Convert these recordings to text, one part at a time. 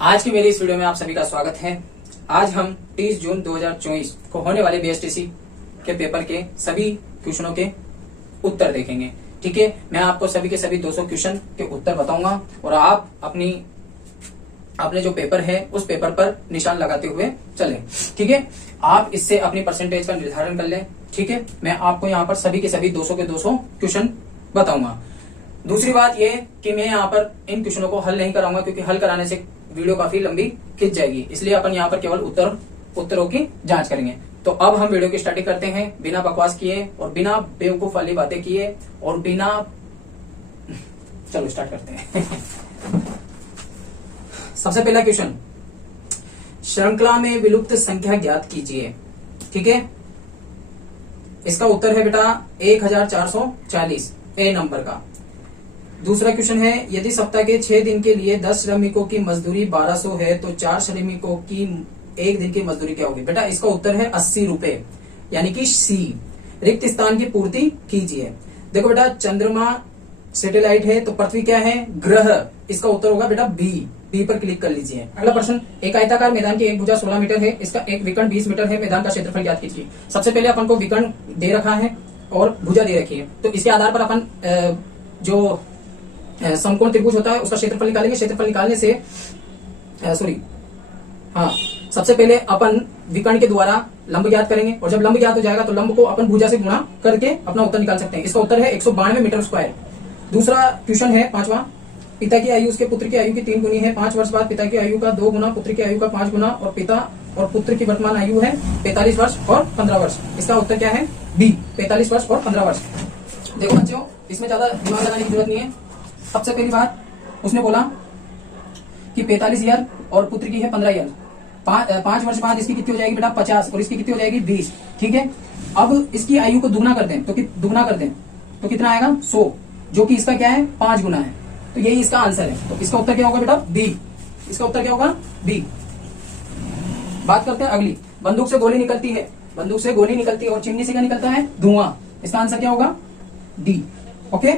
आज की मेरी इस वीडियो में आप सभी का स्वागत है। आज हम 30 जून 2024 को होने वाले बीएसटीसी के पेपर के सभी क्वेश्चनों के उत्तर देखेंगे। ठीक है, मैं आपको सभी के सभी 200 क्वेश्चन के उत्तर बताऊंगा और आप अपने जो पेपर है उस पेपर पर निशान लगाते हुए चलें। ठीक है, आप इससे अपनी परसेंटेज का निर्धारण कर लें। ठीक है, मैं आपको यहाँ पर सभी के सभी 200 के 200 क्वेश्चन बताऊंगा। दूसरी बात यह कि मैं यहाँ पर इन क्वेश्चनों को हल नहीं कराऊंगा क्योंकि हल कराने से वीडियो काफी लंबी खिंच जाएगी, इसलिए अपन यहाँ पर केवल उत्तरों की जांच करेंगे। तो अब हम वीडियो की स्टार्टिंग करते हैं बिना बकवास किए और बिना बेवकूफ वाली बातें किए और बिना चलो स्टार्ट करते हैं। सबसे पहला क्वेश्चन, श्रृंखला में विलुप्त संख्या ज्ञात कीजिए। ठीक है, इसका उत्तर है बेटा 1440 ए नंबर का। दूसरा क्वेश्चन है, यदि सप्ताह के 6 दिन के लिए 10 श्रमिकों की मजदूरी 1200 है तो 4 श्रमिकों की एक दिन की मजदूरी क्या होगी? बेटा इसका उत्तर है 80 रुपए, यानी कि सी। रिक्त स्थान की पूर्ति कीजिए। देखो बेटा, चंद्रमा सैटेलाइट है तो पृथ्वी क्या है? ग्रह। इसका उत्तर होगा बेटा बी पर क्लिक कर लीजिए। अगला प्रश्न, एक आयताकार मैदान की एक भुजा 16 मीटर है, इसका एक विकर्ण 20 मीटर है, मैदान का क्षेत्रफल ज्ञात कीजिए। सबसे पहले अपन को विकर्ण दे रखा है और भुजा दे रखी है, तो इसके आधार पर अपन जो समकोण त्रिभुज होता है उसका क्षेत्रफल निकालेंगे। क्षेत्रफल निकालने से सबसे पहले अपन विकर्ण के द्वारा लंब ज्ञात करेंगे और जब लंब ज्ञात हो जाएगा तो लंब को अपन भुजा से गुणा करके अपना उत्तर निकाल सकते हैं। इसका उत्तर है 192 मीटर स्क्वायर। दूसरा क्वेश्चन है पांचवा, पिता की आयु उसके पुत्र की आयु की 3 गुनी है। 5 वर्ष बाद पिता की आयु का 2 गुना, पुत्र की आयु का 5 गुना और पिता और पुत्र की वर्तमान आयु है 45 वर्ष और 15 वर्ष। इसका उत्तर क्या है? बी, 45 वर्ष और 15 वर्ष। देखो बच्चों, इसमें ज्यादा दिमाग लगाने की जरूरत नहीं है। सबसे पहली बात उसने बोला कि 45 ईयर और पुत्र की है 15 ईयर। 5 वर्ष बाद इसकी कितनी हो जाएगी बेटा? 50 और इसकी कितनी हो जाएगी? 20। ठीक है, अब इसकी आयु को दुगना कर दें तो कितना आएगा? 100, जो कि इसका क्या है? 5 गुना है। तो यही इसका आंसर है। तो इसका उत्तर क्या होगा बेटा? बी। इसका उत्तर क्या होगा? बी। बात करते हैं अगली, बंदूक से गोली निकलती है और चिमनी से क्या निकलता है? धुआं। इसका आंसर क्या होगा? डी। ओके,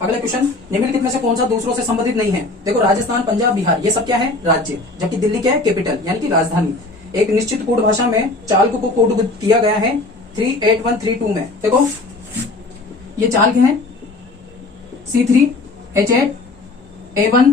अगला क्वेश्चन, निम्नलिखित में से कौन सा दूसरों से संबंधित नहीं है? देखो, राजस्थान, पंजाब, बिहार ये सब क्या है? राज्य, जबकि दिल्ली क्या है? कैपिटल, यानी कि राजधानी। एक निश्चित कोड भाषा में चाल को कोड किया गया है 38132 में। देखो ये चाल क्या है? C3 H8 A1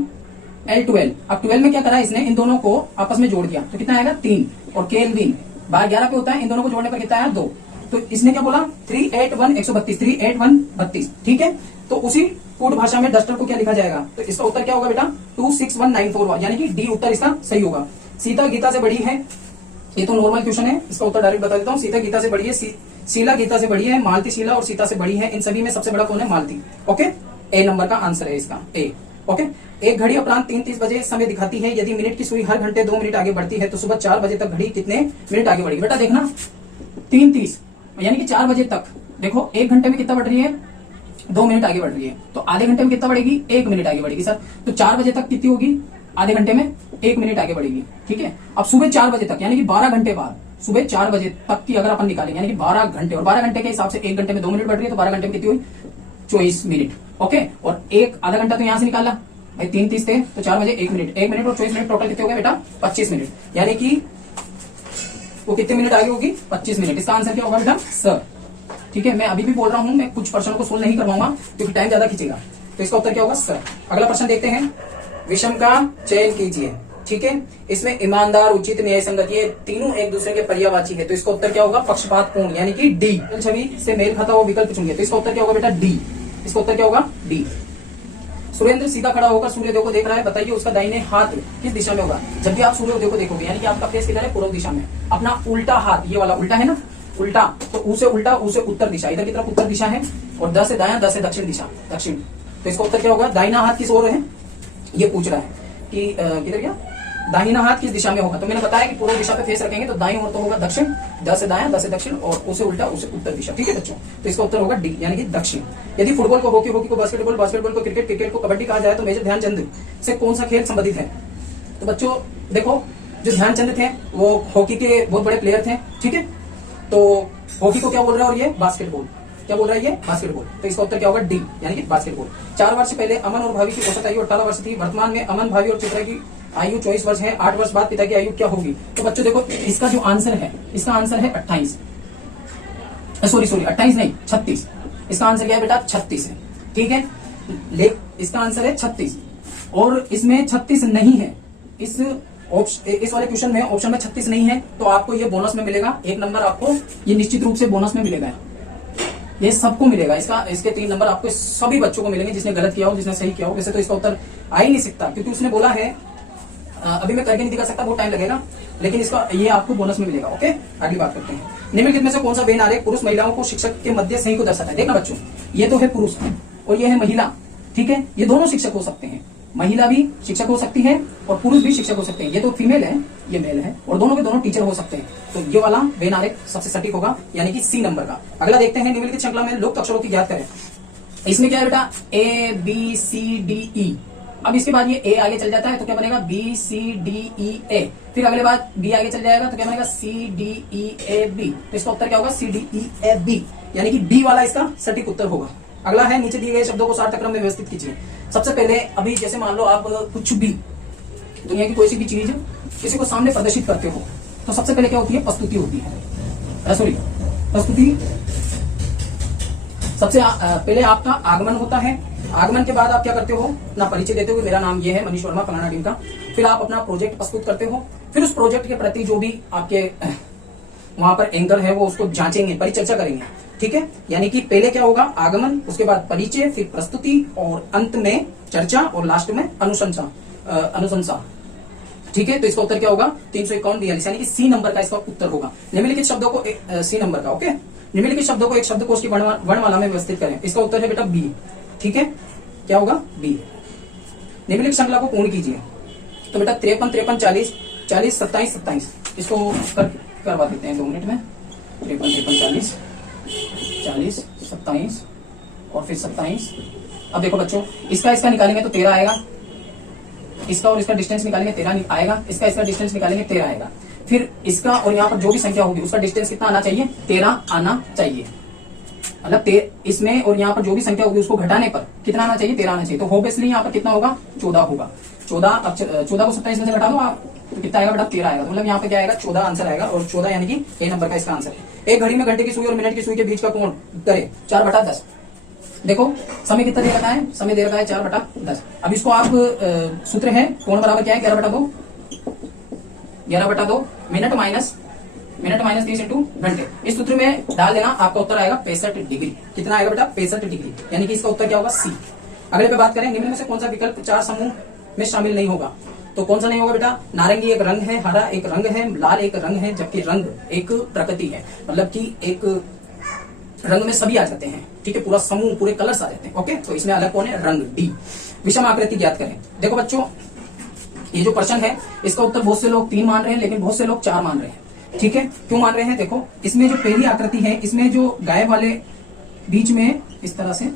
L12। अब 12 में क्या करा इसने? इन दोनों को आपस में जोड़ दिया तो कितना आएगा? 3 और केल्विन 12 पे होता है, इन दोनों को जोड़ने पर कितना आया? 2। तो इसने क्या बोला? 381 ठीक है, तो उसी कोड भाषा में डस्टर को क्या लिखा जाएगा? तो इसका उत्तर क्या होगा बेटा? 26194, यानी कि डी उत्तर इसका सही होगा। सीता गीता से बड़ी है, ये तो नॉर्मल क्वेश्चन है, इसका उत्तर डायरेक्ट बता देता हूँ। सीता गीता से बड़ी है, शीला गीता से बड़ी है, मालती शीला और सीता से बड़ी है। इन सभी में सबसे बड़ा कौन है? मालती। ओके, ए नंबर का आंसर है इसका, ए। ओके, एक घड़ी अपरांत 3:30 बजे समय दिखाती है। यदि मिनट की सुई हर घंटे 2 मिनट आगे बढ़ती है तो सुबह 4 बजे तक घड़ी कितने मिनट आगे बढ़ेगी? बेटा देखना, 3:30 यानी कि 4 बजे तक। देखो 1 घंटे में कितना बढ़ रही है? 2 मिनट आगे बढ़ रही है। तो आधे घंटे में कितना बढ़ेगी? 1 मिनट आगे बढ़ेगी सर। तो 4 बजे तक कितनी होगी? आधे घंटे में 1 मिनट आगे बढ़ेगी। ठीक है, अब सुबह 4 बजे तक यानी कि 12 घंटे बाद, सुबह 4 बजे तक की अगर अपन निकालेंगे यानी कि 12 घंटे, और 12 घंटे के हिसाब से 1 घंटे में 2 मिनट बढ़ रही है, तो 12 घंटे में कितनी हुई? 24 मिनट। ओके, और एक आधा घंटा तो यहां से निकाला भाई, 3:30 थे तो 4 बजे 1 मिनट, 1 मिनट और 24 मिनट टोटल कितने हो गए बेटा? 25 मिनट, यानी कि वो कितने मिनट आगे होगी? 25 मिनट। इसका आंसर क्या होगा बेटा? सर। ठीक है, मैं अभी भी बोल रहा हूं, मैं कुछ प्रश्नों को सोल्व नहीं करवाऊंगा क्योंकि टाइम ज्यादा खींचेगा। तो इसका उत्तर क्या होगा? सर। अगला प्रश्न देखते हैं, विषम का चयन कीजिए। ठीक है, इसमें ईमानदार, उचित, न्याय संगत ये तीनों एक दूसरे के पर्यायवाची है, तो इसका उत्तर क्या होगा? पक्षपातपूर्ण, यानी कि डी। छवि से मेल खाता हुआ विकल्प चुनिए, तो इसका उत्तर क्या होगा बेटा? डी। इसका उत्तर क्या होगा? डी। सुरेंद्र सीधा खड़ा होकर सूर्योदय को देख रहा है, बताइए उसका दाहिने हाथ किस दिशा में होगा? जब भी आप सूर्योदय को देखोगे यानी कि आपका फेस किधर है? पूर्व दिशा में। अपना उल्टा हाथ, ये वाला उल्टा है ना, उल्टा, तो उसे उल्टा, उसे उत्तर दिशा, इधर की तरफ उत्तर दिशा है, और 10 से दायां, 10 से दक्षिण दिशा, दक्षिण। तो इसका उत्तर क्या होगा? दाहिना हाथ किस ओर है? ये पूछ रहा है कि किधर गया? दाहिना हाथ किस दिशा में होगा? तो मैंने बताया कि पूर्व दिशा पे फेस रखेंगे तो दाईं ओर तो होगा दक्षिण, 10 से दायां, 10 से दक्षिण, और उसे उल्टा, उसे उत्तर दिशा। ठीक है बच्चों, तो इसका उत्तर होगा डी, यानी कि दक्षिण। यदि फुटबॉल को हॉकी, हॉकी को बास्केटबॉल, बास्केटबॉल को क्रिकेट, क्रिकेट को कबड्डी कहा जाए तो मेजर ध्यानचंद से कौन सा खेल संबंधित है? तो बच्चों देखो, जो ध्यानचंद थे वो हॉकी के बहुत बड़े प्लेयर थे। ठीक है, तो हॉकी को क्या बोल रहा है? और ये बास्केटबॉल, क्या बोल रहा है? ये बास्केटबॉल। तो इसका उत्तर क्या होगा? डी, यानी कि बास्केटबॉल। 4 वर्ष पहले अमन और भावी की औसत आयु 18 वर्ष थी। वर्तमान में अमन, भावी और चित्रा की आयु 24 वर्ष है, 8 वर्ष बाद पिता की आयु क्या होगी? तो बच्चों देखो इसका जो आंसर है, इसका आंसर है 28, सॉरी 28 नहीं 36। इसका आंसर क्या है बेटा? 36 है। ठीक है, इसका आंसर है 36 और इसमें 36 नहीं है। इस वाले क्वेश्चन में ऑप्शन में 36 नहीं है, तो आपको ये बोनस में मिलेगा 1 नंबर, आपको ये निश्चित रूप से बोनस में मिलेगा, ये सबको मिलेगा। इसके 3 नंबर आपको सभी बच्चों को मिलेंगे, जिसने गलत किया हो, जिसने सही किया हो। वैसे तो इसका उत्तर आ ही नहीं सकता, क्योंकि उसने बोला है अभी मैं करके नहीं दिखा सकता, बहुत टाइम लगेगा, लेकिन इसका ये आपको बोनस में मिलेगा। ओके, अगली बात करते हैं। निम्नलिखित में से कौन सा वेन आरेख पुरुष महिलाओं को शिक्षक के मध्य सही को दर्शाता है? देखना बच्चों, ये तो है पुरुष और ये है महिला। ठीक है, ये दोनों शिक्षक हो सकते हैं, महिला भी शिक्षक हो सकती है और पुरुष भी शिक्षक हो सकते हैं। ये तो फीमेल है, ये मेल है, और दोनों के दोनों टीचर हो सकते हैं। तो ये वाला वेन आरेख सबसे सटीक होगा, यानी कि सी नंबर का। अगला देखते हैं, निम्नलिखित श्रृंखला में लुप्त अक्षरों की ज्ञात करें। इसमें क्या है बेटा? A B C D E। अब इसके बाद ये A आगे चल जाता है तो क्या बनेगा? B C D E A। फिर अगले बाद B आगे चल जाएगा तो क्या बनेगा? C D E A B। तो इसका उत्तर क्या होगा? C D E A B, यानी कि B वाला इसका सटीक उत्तर होगा। अगला है, नीचे दिए गए शब्दों को सार्थक क्रम में व्यवस्थित कीजिए। सबसे पहले अभी जैसे मान लो आप कुछ भी दुनिया की कोई सी भी चीज किसी को सामने प्रदर्शित करते हो, तो सबसे पहले क्या होती है? प्रस्तुति होती है। सॉरी, प्रस्तुति सबसे पहले आपका आगमन होता है। आगमन के बाद आप क्या करते हो? अपना परिचय देते हो, मेरा नाम ये है मनीष वर्मा फलाना टीम का। फिर आप अपना प्रोजेक्ट प्रस्तुत करते हो। फिर उस प्रोजेक्ट के प्रति जो भी आपके वहां पर एंकर है वो उसको जांचेंगे, परिचर्चा करेंगे। ठीक है, यानी कि पहले क्या होगा? आगमन, उसके बाद परिचय, फिर प्रस्तुति और अंत में चर्चा और लास्ट में अनुशंसा। ठीक है, तो इसका उत्तर क्या होगा? 351 यानी कि सी नंबर का इसका उत्तर होगा। निम्नलिखित शब्दों को सी नंबर का। ओके, निम्नलिखित शब्दों को एक शब्दकोश की वर्णमाला में व्यवस्थित करें। इसका उत्तर है बेटा बी। ठीक है, क्या होगा? बी। निम्नलिखित श्रृंखला को पूर्ण कीजिए। तो बेटा 53 53 40 40 27 27 इसको करवा देते हैं 2 मिनट में। 53 53 40 40 27 और फिर 27। अब देखो बच्चों, इसका निकालेंगे तो 13 आएगा, इसका और इसका डिस्टेंस निकालेंगे 13 आएगा, इसका डिस्टेंस निकालेंगे 13 आएगा। फिर इसका और यहाँ पर जो भी संख्या होगी उसका डिस्टेंस कितना आना चाहिए? 13 आना चाहिए। मतलब इसमें और यहाँ पर जो भी संख्या होगी उसको घटाने पर कितना आना चाहिए? 13 आना चाहिए। तो ऑब्वियसली यहाँ पर कितना होगा? 14 होगा। 14 अब 14 को 27 में से घटा दो आप, तो कितना आएगा बेटा? 13 आएगा। तो मतलब यहाँ पे क्या आएगा? 14 आंसर आएगा, और 14 यानी कि ए नंबर का इसका आंसर है। एक घड़ी में घंटे की सुई और मिनट की सुई के बीच का कोण करे 4/10। देखो समय कितना दे रखा है? समय दे रखा है 4/10। अब इसको आप सूत्र है, कोण बराबर क्या है? 11/2 11/2 मिनट माइनस 30 इंटू घंटे। इस सूत्र में डाल देना, आपका उत्तर आएगा 65 डिग्री। कितना आएगा बेटा? 65 डिग्री, यानी कि इसका उत्तर क्या होगा? सी। अगले पे बात करें, निम्न में से कौन सा विकल्प 4 समूह में शामिल नहीं होगा? तो कौन सा नहीं होगा बेटा? नारंगी एक रंग है, हरा एक रंग है, लाल एक रंग है, जबकि रंग एक प्रकृति है। मतलब कि एक रंग में सभी आ जाते हैं। ठीक है, पूरा समूह, पूरे कलर्स आ जाते हैं। ओके, तो इसमें अलग कौन है? रंग। डी। विषम आकृति ज्ञात करें। देखो बच्चों, ये जो प्रश्न है इसका उत्तर बहुत से लोग 3 मान रहे हैं, लेकिन बहुत से लोग 4 मान रहे हैं। ठीक है, क्यों मान रहे हैं? देखो, इसमें जो पहली आकृति है, इसमें जो गाय वाले बीच में इस तरह से,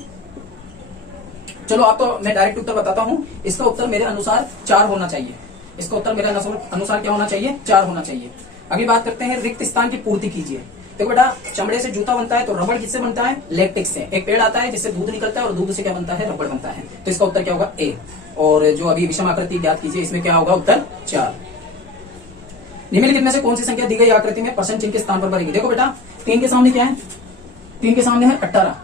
चलो आप तो मैं डायरेक्ट उत्तर बताता हूं। इसका उत्तर मेरे अनुसार 4 होना चाहिए। इसका उत्तर मेरे अनुसार क्या होना चाहिए? 4 होना चाहिए। अगली बात करते हैं, रिक्त स्थान की पूर्ति कीजिए। देखो बेटा, चमड़े से जूता बनता है तो रबड़ किससे बनता है? लैक्टिक्स से। एक पेड़ आता है जिससे दूध निकलता है और दूध से क्या बनता है? रबड़ बनता है। तो इसका उत्तर क्या होगा? ए। और जो अभी विषम आकृति ज्ञात कीजिए, इसमें क्या होगा? उत्तर 4। निम्नलिखित में से कौन सी संख्या दी गई आकृति में प्रश्न चिन्ह के स्थान पर बनेगी? देखो बेटा, 3 के सामने क्या है? 3 के सामने है 18,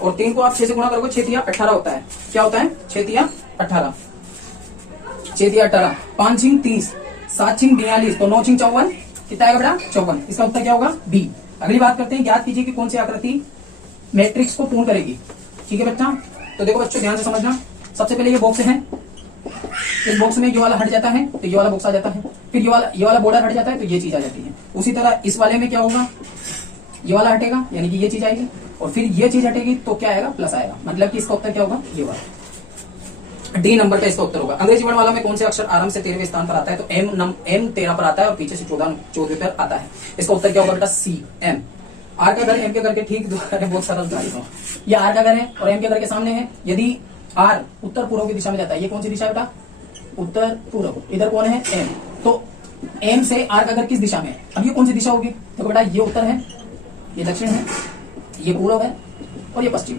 और 3 को आप 6 से गुणा करोगे 6 तिया 18 होता है। क्या होता है? 6 तिया 18, 6 तिया 18, 5 छिंग 30, 7 छिंग 42, तो 9 छिंग 54। कितना आएगा बेटा? 54। इसका उत्तर क्या होगा? बी। अगली बात करते हैं, ज्ञात कीजिए कि कौन सी आकृति मैट्रिक्स को पूर्ण करेगी। ठीक है बच्चा, तो देखो बच्चों ध्यान से समझना। सबसे पहले ये बॉक्स है, इस बॉक्स में ये वाला हट जाता है तो ये वाला बॉक्स आ जाता है, फिर ये वाला बॉर्डर हट जाता है तो ये चीज आ जाती है। उसी तरह इस वाले में क्या होगा? ये वाला हटेगा, यानी कि ये चीज आएगी, और फिर ये चीज हटेगी तो क्या आएगा? प्लस आएगा। मतलब कि इसका उत्तर क्या होगा? ये वाला डी नंबर का इसका उत्तर होगा। अंग्रेजी वर्णमाला में कौन से अक्षर आरंभ से 13वें स्थान पर आता है? तो एम 13 पर आता है और पीछे से 14वें पर आता है। इसका उत्तर क्या होगा बेटा? सी, एम। आर का घर एम के घर के ठीक बहुत सरल था। ये आर का घर है और एम के घर के सामने है। यदि आर उत्तर पूर्व की दिशा में जाता है, ये कौन सी दिशा है बेटा? उत्तर पूर्व। इधर कौन है? एम। तो एम से आर का घर किस दिशा में है? अब ये कौन सी दिशा होगी? देखो बेटा, ये उत्तर है, ये दक्षिण है, ये पूर्व है और ये पश्चिम।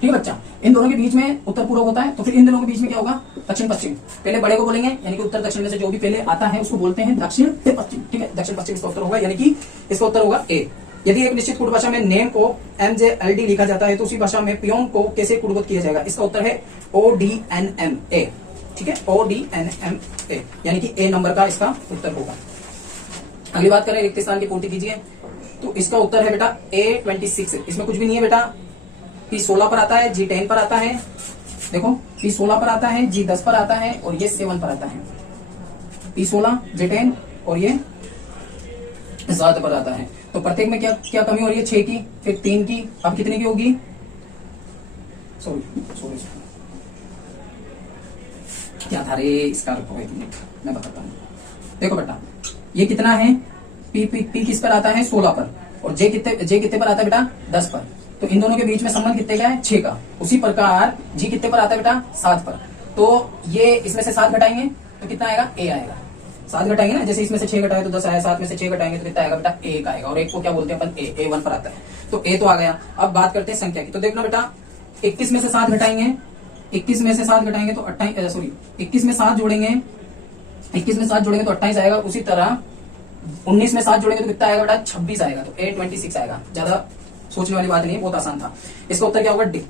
ठीक है बच्चा, इन दोनों के बीच में उत्तर पूर्व होता है, तो फिर इन दोनों के बीच में क्या होगा? दक्षिण पश्चिम, पहले बड़े को बोलेंगे यानी कि उत्तर दक्षिण में से जो भी पहले आता है उसको बोलते हैं दक्षिण पश्चिम, ठीक है। दक्षिण पश्चिम इसका उत्तर होगा, यानी कि इसका उत्तर होगा ए। यदि एक निश्चित कूट भाषा में नेम को MJLD लिखा जाता है तो उसी भाषा में पियोन को कैसे कूटबद्ध किया जाएगा? इसका उत्तर है ODNMA, ठीक है, ODNMA, यानी कि ए नंबर का इसका उत्तर होगा। अगली बात करें रिक्त स्थान की पूर्ति कीजिए, तो इसका उत्तर है बेटा A26। इसमें कुछ भी नहीं है बेटा, P16 पर आता है, G10 पर आता है, देखो P16 पर आता है, G10 पर आता है और ये 7 पर आता है। P16, G10 और ये 7 पर आता है। तो प्रत्येक में क्या क्या कमी हो रही है? 6 की, फिर 3 की, अब कितने की होगी? सॉरी क्या था रे, इसका रुको एक मिनट मैं बताता हूँ। देखो बेटा ये कितना है, P किस पर आता है? 16 पर, और J कितने पर आता है बेटा? 10 पर। तो इन दोनों के बीच में संबंध कितने का है? 6 का। उसी प्रकार G कितने पर आता है बेटा? 7 पर। तो ये इसमें से 7 घटाएंगे तो कितना आएगा? A आएगा। 7 घटाएंगे ना, जैसे इसमें से 6 घटाए तो 10 आया, 7 में से 6 घटाएंगे तो कितना आएगा बेटा? 1 आएगा। और 1 को क्या बोलते हैं अपन? A1 पर आता है। तो A तो आ गया। अब बात करते हैं संख्या की। तो देखना बेटा 21 में से 7 घटाएंगे, 21 में से 7 घटाएंगे तो 28, सॉरी 21 में 7 जोड़ेंगे, 21 में 7 जोड़ेंगे तो 28 आएगा। उसी तरह 19 में 7 जोड़ेंगे तो कितना आएगा बेटा? 26 आएगा। तो A26 आएगा। ज्यादा सोचने वाली बात नहीं है, बहुत आसान था। इसका उत्तर क्या होगा? डी।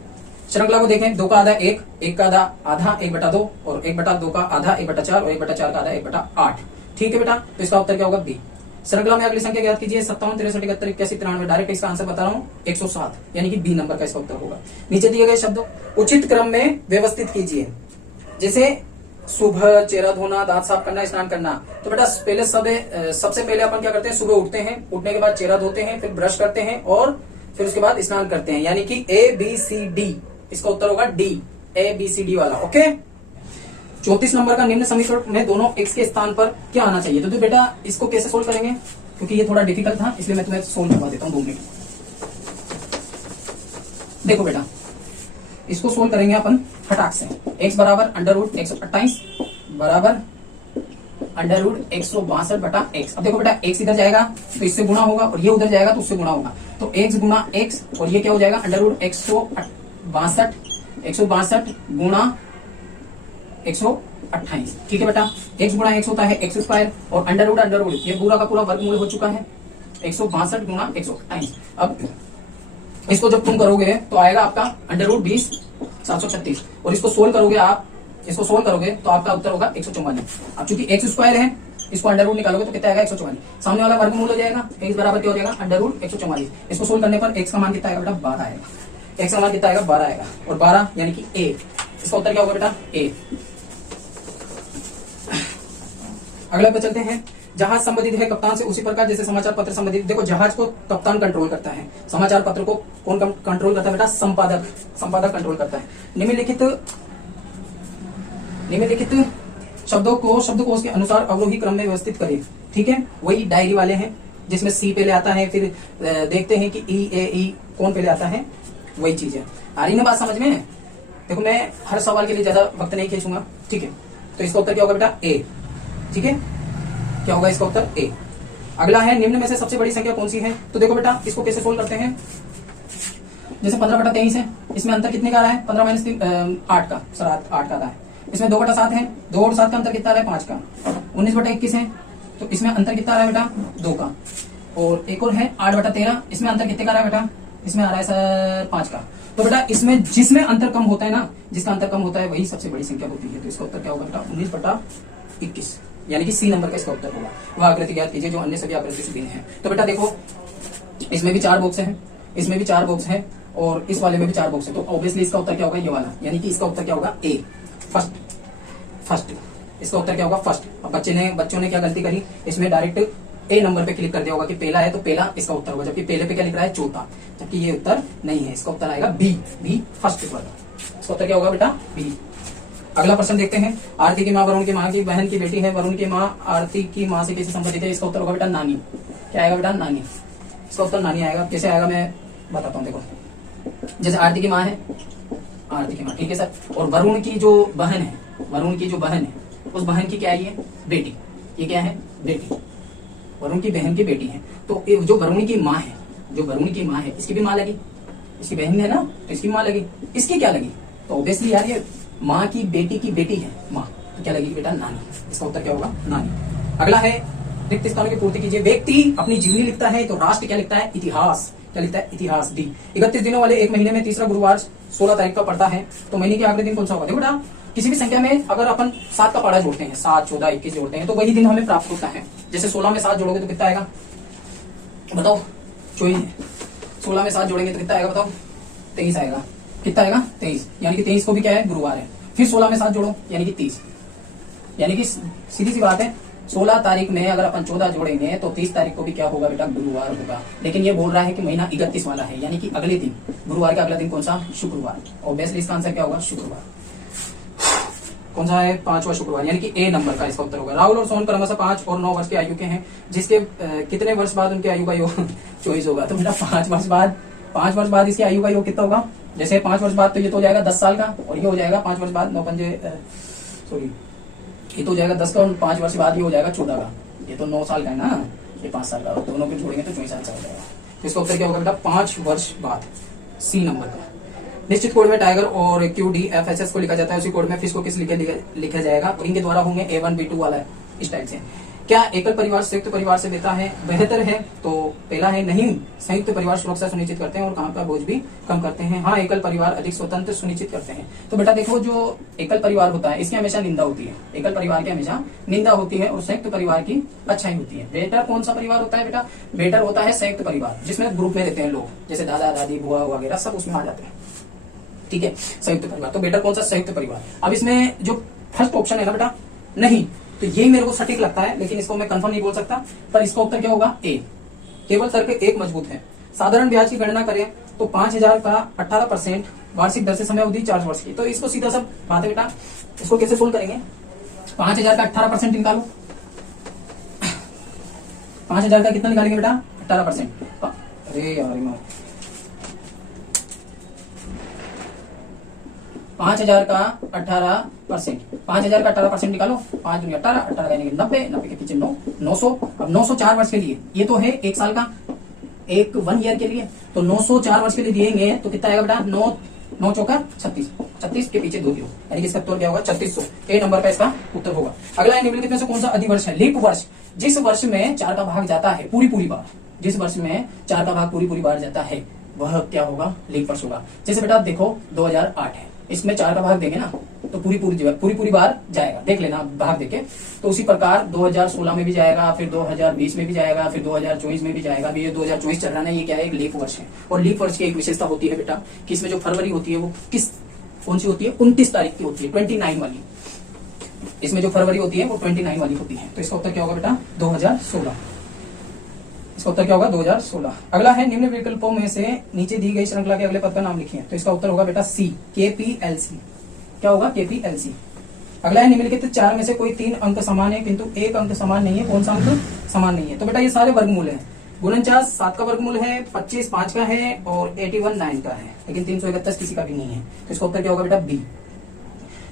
श्रृंखला को देखें, 2 का आधा 1, 1 का आधा आधा 1/2 और 1/2 का आधा 1/4 और 1/4 का आधा 1/8, ठीक है बेटा। तो इसका उत्तर क्या होगा? बी। श्रृंखला में अगली संख्या याद कीजिए, 57, 63, 71, 81, 93। डायरेक्ट इसका आंसर बता रहा हूँ 107, यानी कि बी नंबर का इसका उत्तर होगा। नीचे दिए गए शब्दों उचित क्रम में व्यवस्थित कीजिए। जैसे सुबह चेहरा धोना, दांत साफ करना, स्नान करना। तो बेटा पहले सबसे पहले अपन क्या करते हैं? सुबह उठते हैं, उठने के बाद चेहरा धोते हैं, फिर ब्रश करते हैं और फिर उसके बाद स्नान करते हैं, यानी कि ABCD। इसका उत्तर होगा डी, ABCD वाला, ओके। 34 नंबर का निम्न समीकरण में दोनों x के स्थान पर क्या आना चाहिए? तो बेटा इसको कैसे सोल्व करेंगे? क्योंकि ये थोड़ा डिफिकल्ट था इसलिए मैं तुम्हें सोल्व करवा देता हूँ 2 मिनट। देखो बेटा इसको सोल्व करेंगे अपन फटाक से। x बराबर √128 बराबर √162/x। अब देखो बेटा x इधर जाएगा तो इससे गुणा होगा और ये उधर जाएगा तो उससे गुणा होगा। तो x गुणा x और ये क्या हो जाएगा? √162 गुणा 128, ठीक है बेटा। x गुणा x होता है x² और अंडर रूट ये पूरा का पूरा वर्गमूल हो चुका है 162 गुणा 128। अब इसको जब तुम करोगे तो आएगा आपका √20 736 और इसको सोल्व करोगे तो आपका उत्तर होगा 144। अब चूंकि x² है इसको अंडर रूट निकालोगे तो कितना आएगा? 144। सामने वाला वर्गमूल हो जाएगा, x बराबर क्या हो जाएगा? √144। इसको सोल्व करने पर x का मान कितना आएगा बेटा? 12 आएगा। x का मान कितना आएगा? 12 आएगा। और 12 यानी कि a। इसका उत्तर क्या होगा बेटा? a। अगले पे चलते हैं। जहाज संबंधित है कप्तान से उसी प्रकार जैसे समाचार पत्र संबंधित। देखो जहाज को कप्तान कंट्रोल करता है, समाचार पत्र को कौन कंट्रोल करता है बेटा? संपादक कंट्रोल करता है। निम्नलिखित शब्दकोश के अनुसार अवरोही क्रम में व्यवस्थित करें, ठीक है। वही डायरी वाले हैं जिसमें सी पहले आता है, फिर देखते हैं कि ई कौन पहले आता है, वही चीज है। आ रही ना बात समझ में? देखो मैं हर सवाल के लिए ज्यादा वक्त नहीं खींचूंगा, ठीक है। तो इसका उत्तर क्या होगा बेटा? ए, ठीक है। क्या होगा इसका उत्तर? ए। अगला है निम्न में से सबसे बड़ी संख्या कौन सी है? तो देखो बेटा इसको कैसे सोल्व करते हैं। जैसे 15/23 है, इसमें अंतर कितने का आ रहा है? 15 - 3 8 का, सर 8 का आ रहा है। इसमें 2/7 है, 2 और 7 का अंतर कितना आ रहा है? 5 का। 19/21 है तो इसमें अंतर कितना आ रहा है बेटा? 2 का। और एक और है 8/13, इसमें अंतर कितने का आ रहा है बेटा? इसमें आ रहा है सर 5 का। तो बेटा इसमें जिसमें अंतर कम होता है ना, जिसका अंतर कम होता है वही सबसे बड़ी संख्या होती है। तो इसका उत्तर क्या होगा बेटा? 19/21, यानी कि सी नंबर का इसका उत्तर होगा। वह आकृति याद कीजिए जो अन्य सभी आकृति से भिन्न है। तो बेटा देखो इसमें भी 4 बॉक्स है, इसमें भी 4 बॉक्स है और इस वाले में भी 4 बॉक्स है। तो ऑब्वियसली इसका उत्तर क्या होगा? ये वाला, यानी कि इसका उत्तर क्या होगा? ए, फर्स्ट। इसका उत्तर क्या होगा? फर्स्ट। अब बच्चों ने क्या गलती करी? इसमें डायरेक्ट ए नंबर पे क्लिक कर दिया होगा कि पहला है तो पहला इसका उत्तर होगा, जबकि पहले पे क्या लिख रहा है? चौथा, जबकि ये उत्तर नहीं है। इसका उत्तर आएगा बी फर्स्ट वाला। इसका उत्तर क्या होगा बेटा? बी। अगला प्रश्न देखते हैं। आरती की माँ वरुण की माँ की बहन की बेटी है। वरुण की माँ आरती की माँ से कैसे संबंधित है? इसका उत्तर होगा बेटा नानी। क्या आएगा बेटा? नानी। इसका उत्तर नानी आएगा। कैसे आएगा मैं बताता हूँ। देखो जैसे आरती की माँ है, आरती की माँ, ठीक है सर। और वरुण की जो बहन है, उस बहन की क्या है? ये बेटी। ये क्या है? बेटी। वरुण की बहन की बेटी है। तो जो वरुण की माँ है, इसकी भी माँ लगी, इसकी बहन है ना, तो इसकी माँ लगी। इसकी क्या लगी? तो ऑब्वियसली यार ये माँ की बेटी है माँ, तो क्या लगेगी बेटा? नानी। इसका उत्तर क्या होगा? नानी। अगला है रिक्त स्थानों की पूर्ति कीजिए। व्यक्ति अपनी जीवनी लिखता है तो राष्ट्र क्या लिखता है? इतिहास। क्या लिखता है? इतिहास। डी। 31 दिनों वाले एक महीने में तीसरा गुरुवार 16 तारीख का पड़ता है, तो महीने के आखिरी दिन कौन सा होगा? देखो बेटा, किसी भी संख्या में अगर अपन 7 का पाड़ा जोड़ते हैं, 7, 14, 21 जोड़ते हैं, तो वही दिन हमें प्राप्त होता है। जैसे 16 में 7 जोड़ोगे तो कितना आएगा बताओ? 24। 16 में 7 जोड़ेंगे तो कितना आएगा बताओ? 23 आएगा। कितना आएगा? 23। यानी कि 23 को भी क्या है? गुरुवार है। फिर 16 में 7 जोड़ो यानी कि 30। यानी कि सीधी सी बात है, 16 तारीख में अगर अपन 14 जोड़ेंगे तो 30 तारीख को भी क्या होगा बेटा? गुरुवार होगा। लेकिन ये बोल रहा है कि महीना 31 वाला है, यानी कि अगले दिन, गुरुवार का अगला दिन कौन सा? शुक्रवार। ऑब्वियसली इसका आंसर क्या होगा? शुक्रवार। कौन सा है? 5वां शुक्रवार, यानी कि ए नंबर का इसका उत्तर होगा। राहुल और सोहन क्रमशः 5 और 9 वर्ष की आयु के हैं, जिसके कितने वर्ष बाद उनकी आयु का योग 24 होगा? तो बेटा 5 वर्ष बाद इसकी आयु का योग कितना होगा? जैसे 5 वर्ष बाद तो ये तो हो जाएगा 10 साल का, और ये हो जाएगा 5 वर्ष बाद 9 पंजे सॉरी ये तो हो जाएगा 10 का, और 5 वर्ष बाद ये हो जाएगा 14 का। ये तो 9 साल का है ना, ये 5 साल का, दोनों को जोड़ेंगे तो 24 साल का हो जाएगा। तो इसका उत्तर क्या होगा बेटा? 5 वर्ष बाद, सी नंबर का। निश्चित कोड में टाइगर और QDFSS को लिखा जाता है, उसी कोड में फिश को किस लिखा जाएगा? और इनके द्वारा होंगे A1 B2 वाला इस टाइप से। क्या एकल परिवार संयुक्त परिवार से बेहतर है? तो पहला है नहीं, संयुक्त परिवार सुरक्षा सुनिश्चित करते हैं और काम का बोझ भी कम करते हैं। हाँ, एकल परिवार अधिक स्वतंत्र सुनिश्चित करते हैं। तो बेटा देखो, जो एकल परिवार होता है इसकी हमेशा निंदा होती है, एकल परिवार की हमेशा निंदा होती है, और संयुक्त परिवार की अच्छाई होती है। बेटर कौन सा परिवार होता है बेटा? बेटर होता है संयुक्त परिवार, जिसमें ग्रुप में रहते हैं लोग, जैसे दादा दादी बुआ वगैरह सब उसमें आ जाते हैं। ठीक है, संयुक्त परिवार। तो बेटर कौन सा? संयुक्त परिवार। अब इसमें जो फर्स्ट ऑप्शन है ना बेटा, नहीं, तो ये मेरे को सटीक लगता है, लेकिन इसको मैं कंफर्म नहीं बोल सकता, पर इसका उत्तर क्या होगा? ए। केवल तर्क एक मजबूत है। साधारण ब्याज की गणना करें तो 5000 का 18% वार्षिक दर से समय अवधि 4 वर्ष की। तो इसको सीधा सब बात है बेटा, इसको कैसे सोल्व करेंगे? 5000 का 18% निकालो। 5000 का कितना निकालेंगे बेटा? 18%। अरे यार, 5000 का 18%, 5000 का 18% निकालो। 5 दूनी 18, 18 यानी 90, 90 के पीछे 9, 900। अब 900 4 वर्ष के लिए, ये तो है 1 साल का, 1 ईयर के लिए, तो 900 4 वर्ष के लिए दिएंगे तो कितना आएगा बेटा? 9 चौका 36, 36 के पीछे 2 जीरो, यानी कि इसका उत्तर क्या होगा? 3600। ए नंबर का इसका उत्तर होगा। अगला है, निम्नलिखित में से कौन सा अधिवर्ष है? लीप वर्ष। जिस वर्ष में 4 का भाग जाता है पूरी बार, जिस वर्ष में 4 का भाग पूरी बार जाता है वह क्या होगा? लीप वर्ष होगा। जैसे बेटा देखो 2008 है, इसमें 4 का भाग देंगे ना तो पूरी बार जाएगा, देख लेना भाग देके। तो उसी प्रकार 2016 में भी जाएगा, फिर 2020 में भी जाएगा, फिर 2024 में भी जाएगा। अभी ये 2024 चल रहा है, ये क्या है? एक लीप वर्ष है। और लीप वर्ष की एक विशेषता होती है बेटा कि इसमें जो फरवरी होती है वो कौन सी होती है? 29 तारीख की होती है, 29 वाली। इसमें जो फरवरी होती है वो 29 वाली होती है। तो इसका उत्तर क्या होगा बेटा? 2016। इसका उत्तर क्या होगा? 2016। अगला है, निम्न विकल्पों में से नीचे दी गई श्रृंखला के अगले पद का नाम लिखिए। तो इसका उत्तर होगा बेटा सी, KPLC। क्या होगा? KPLC। अगला है, निम्नलिखित 4 में से कोई 3 अंक समान है किंतु 1 अंक समान नहीं है। कौन सा अंक समान नहीं है? तो बेटा ये सारे वर्गमूल है। 49 7 का वर्गमूल है, 25 5 का है, और 81 9 का है, लेकिन 331 किसी का भी नहीं है। तो इसका उत्तर क्या होगा बेटा? बी।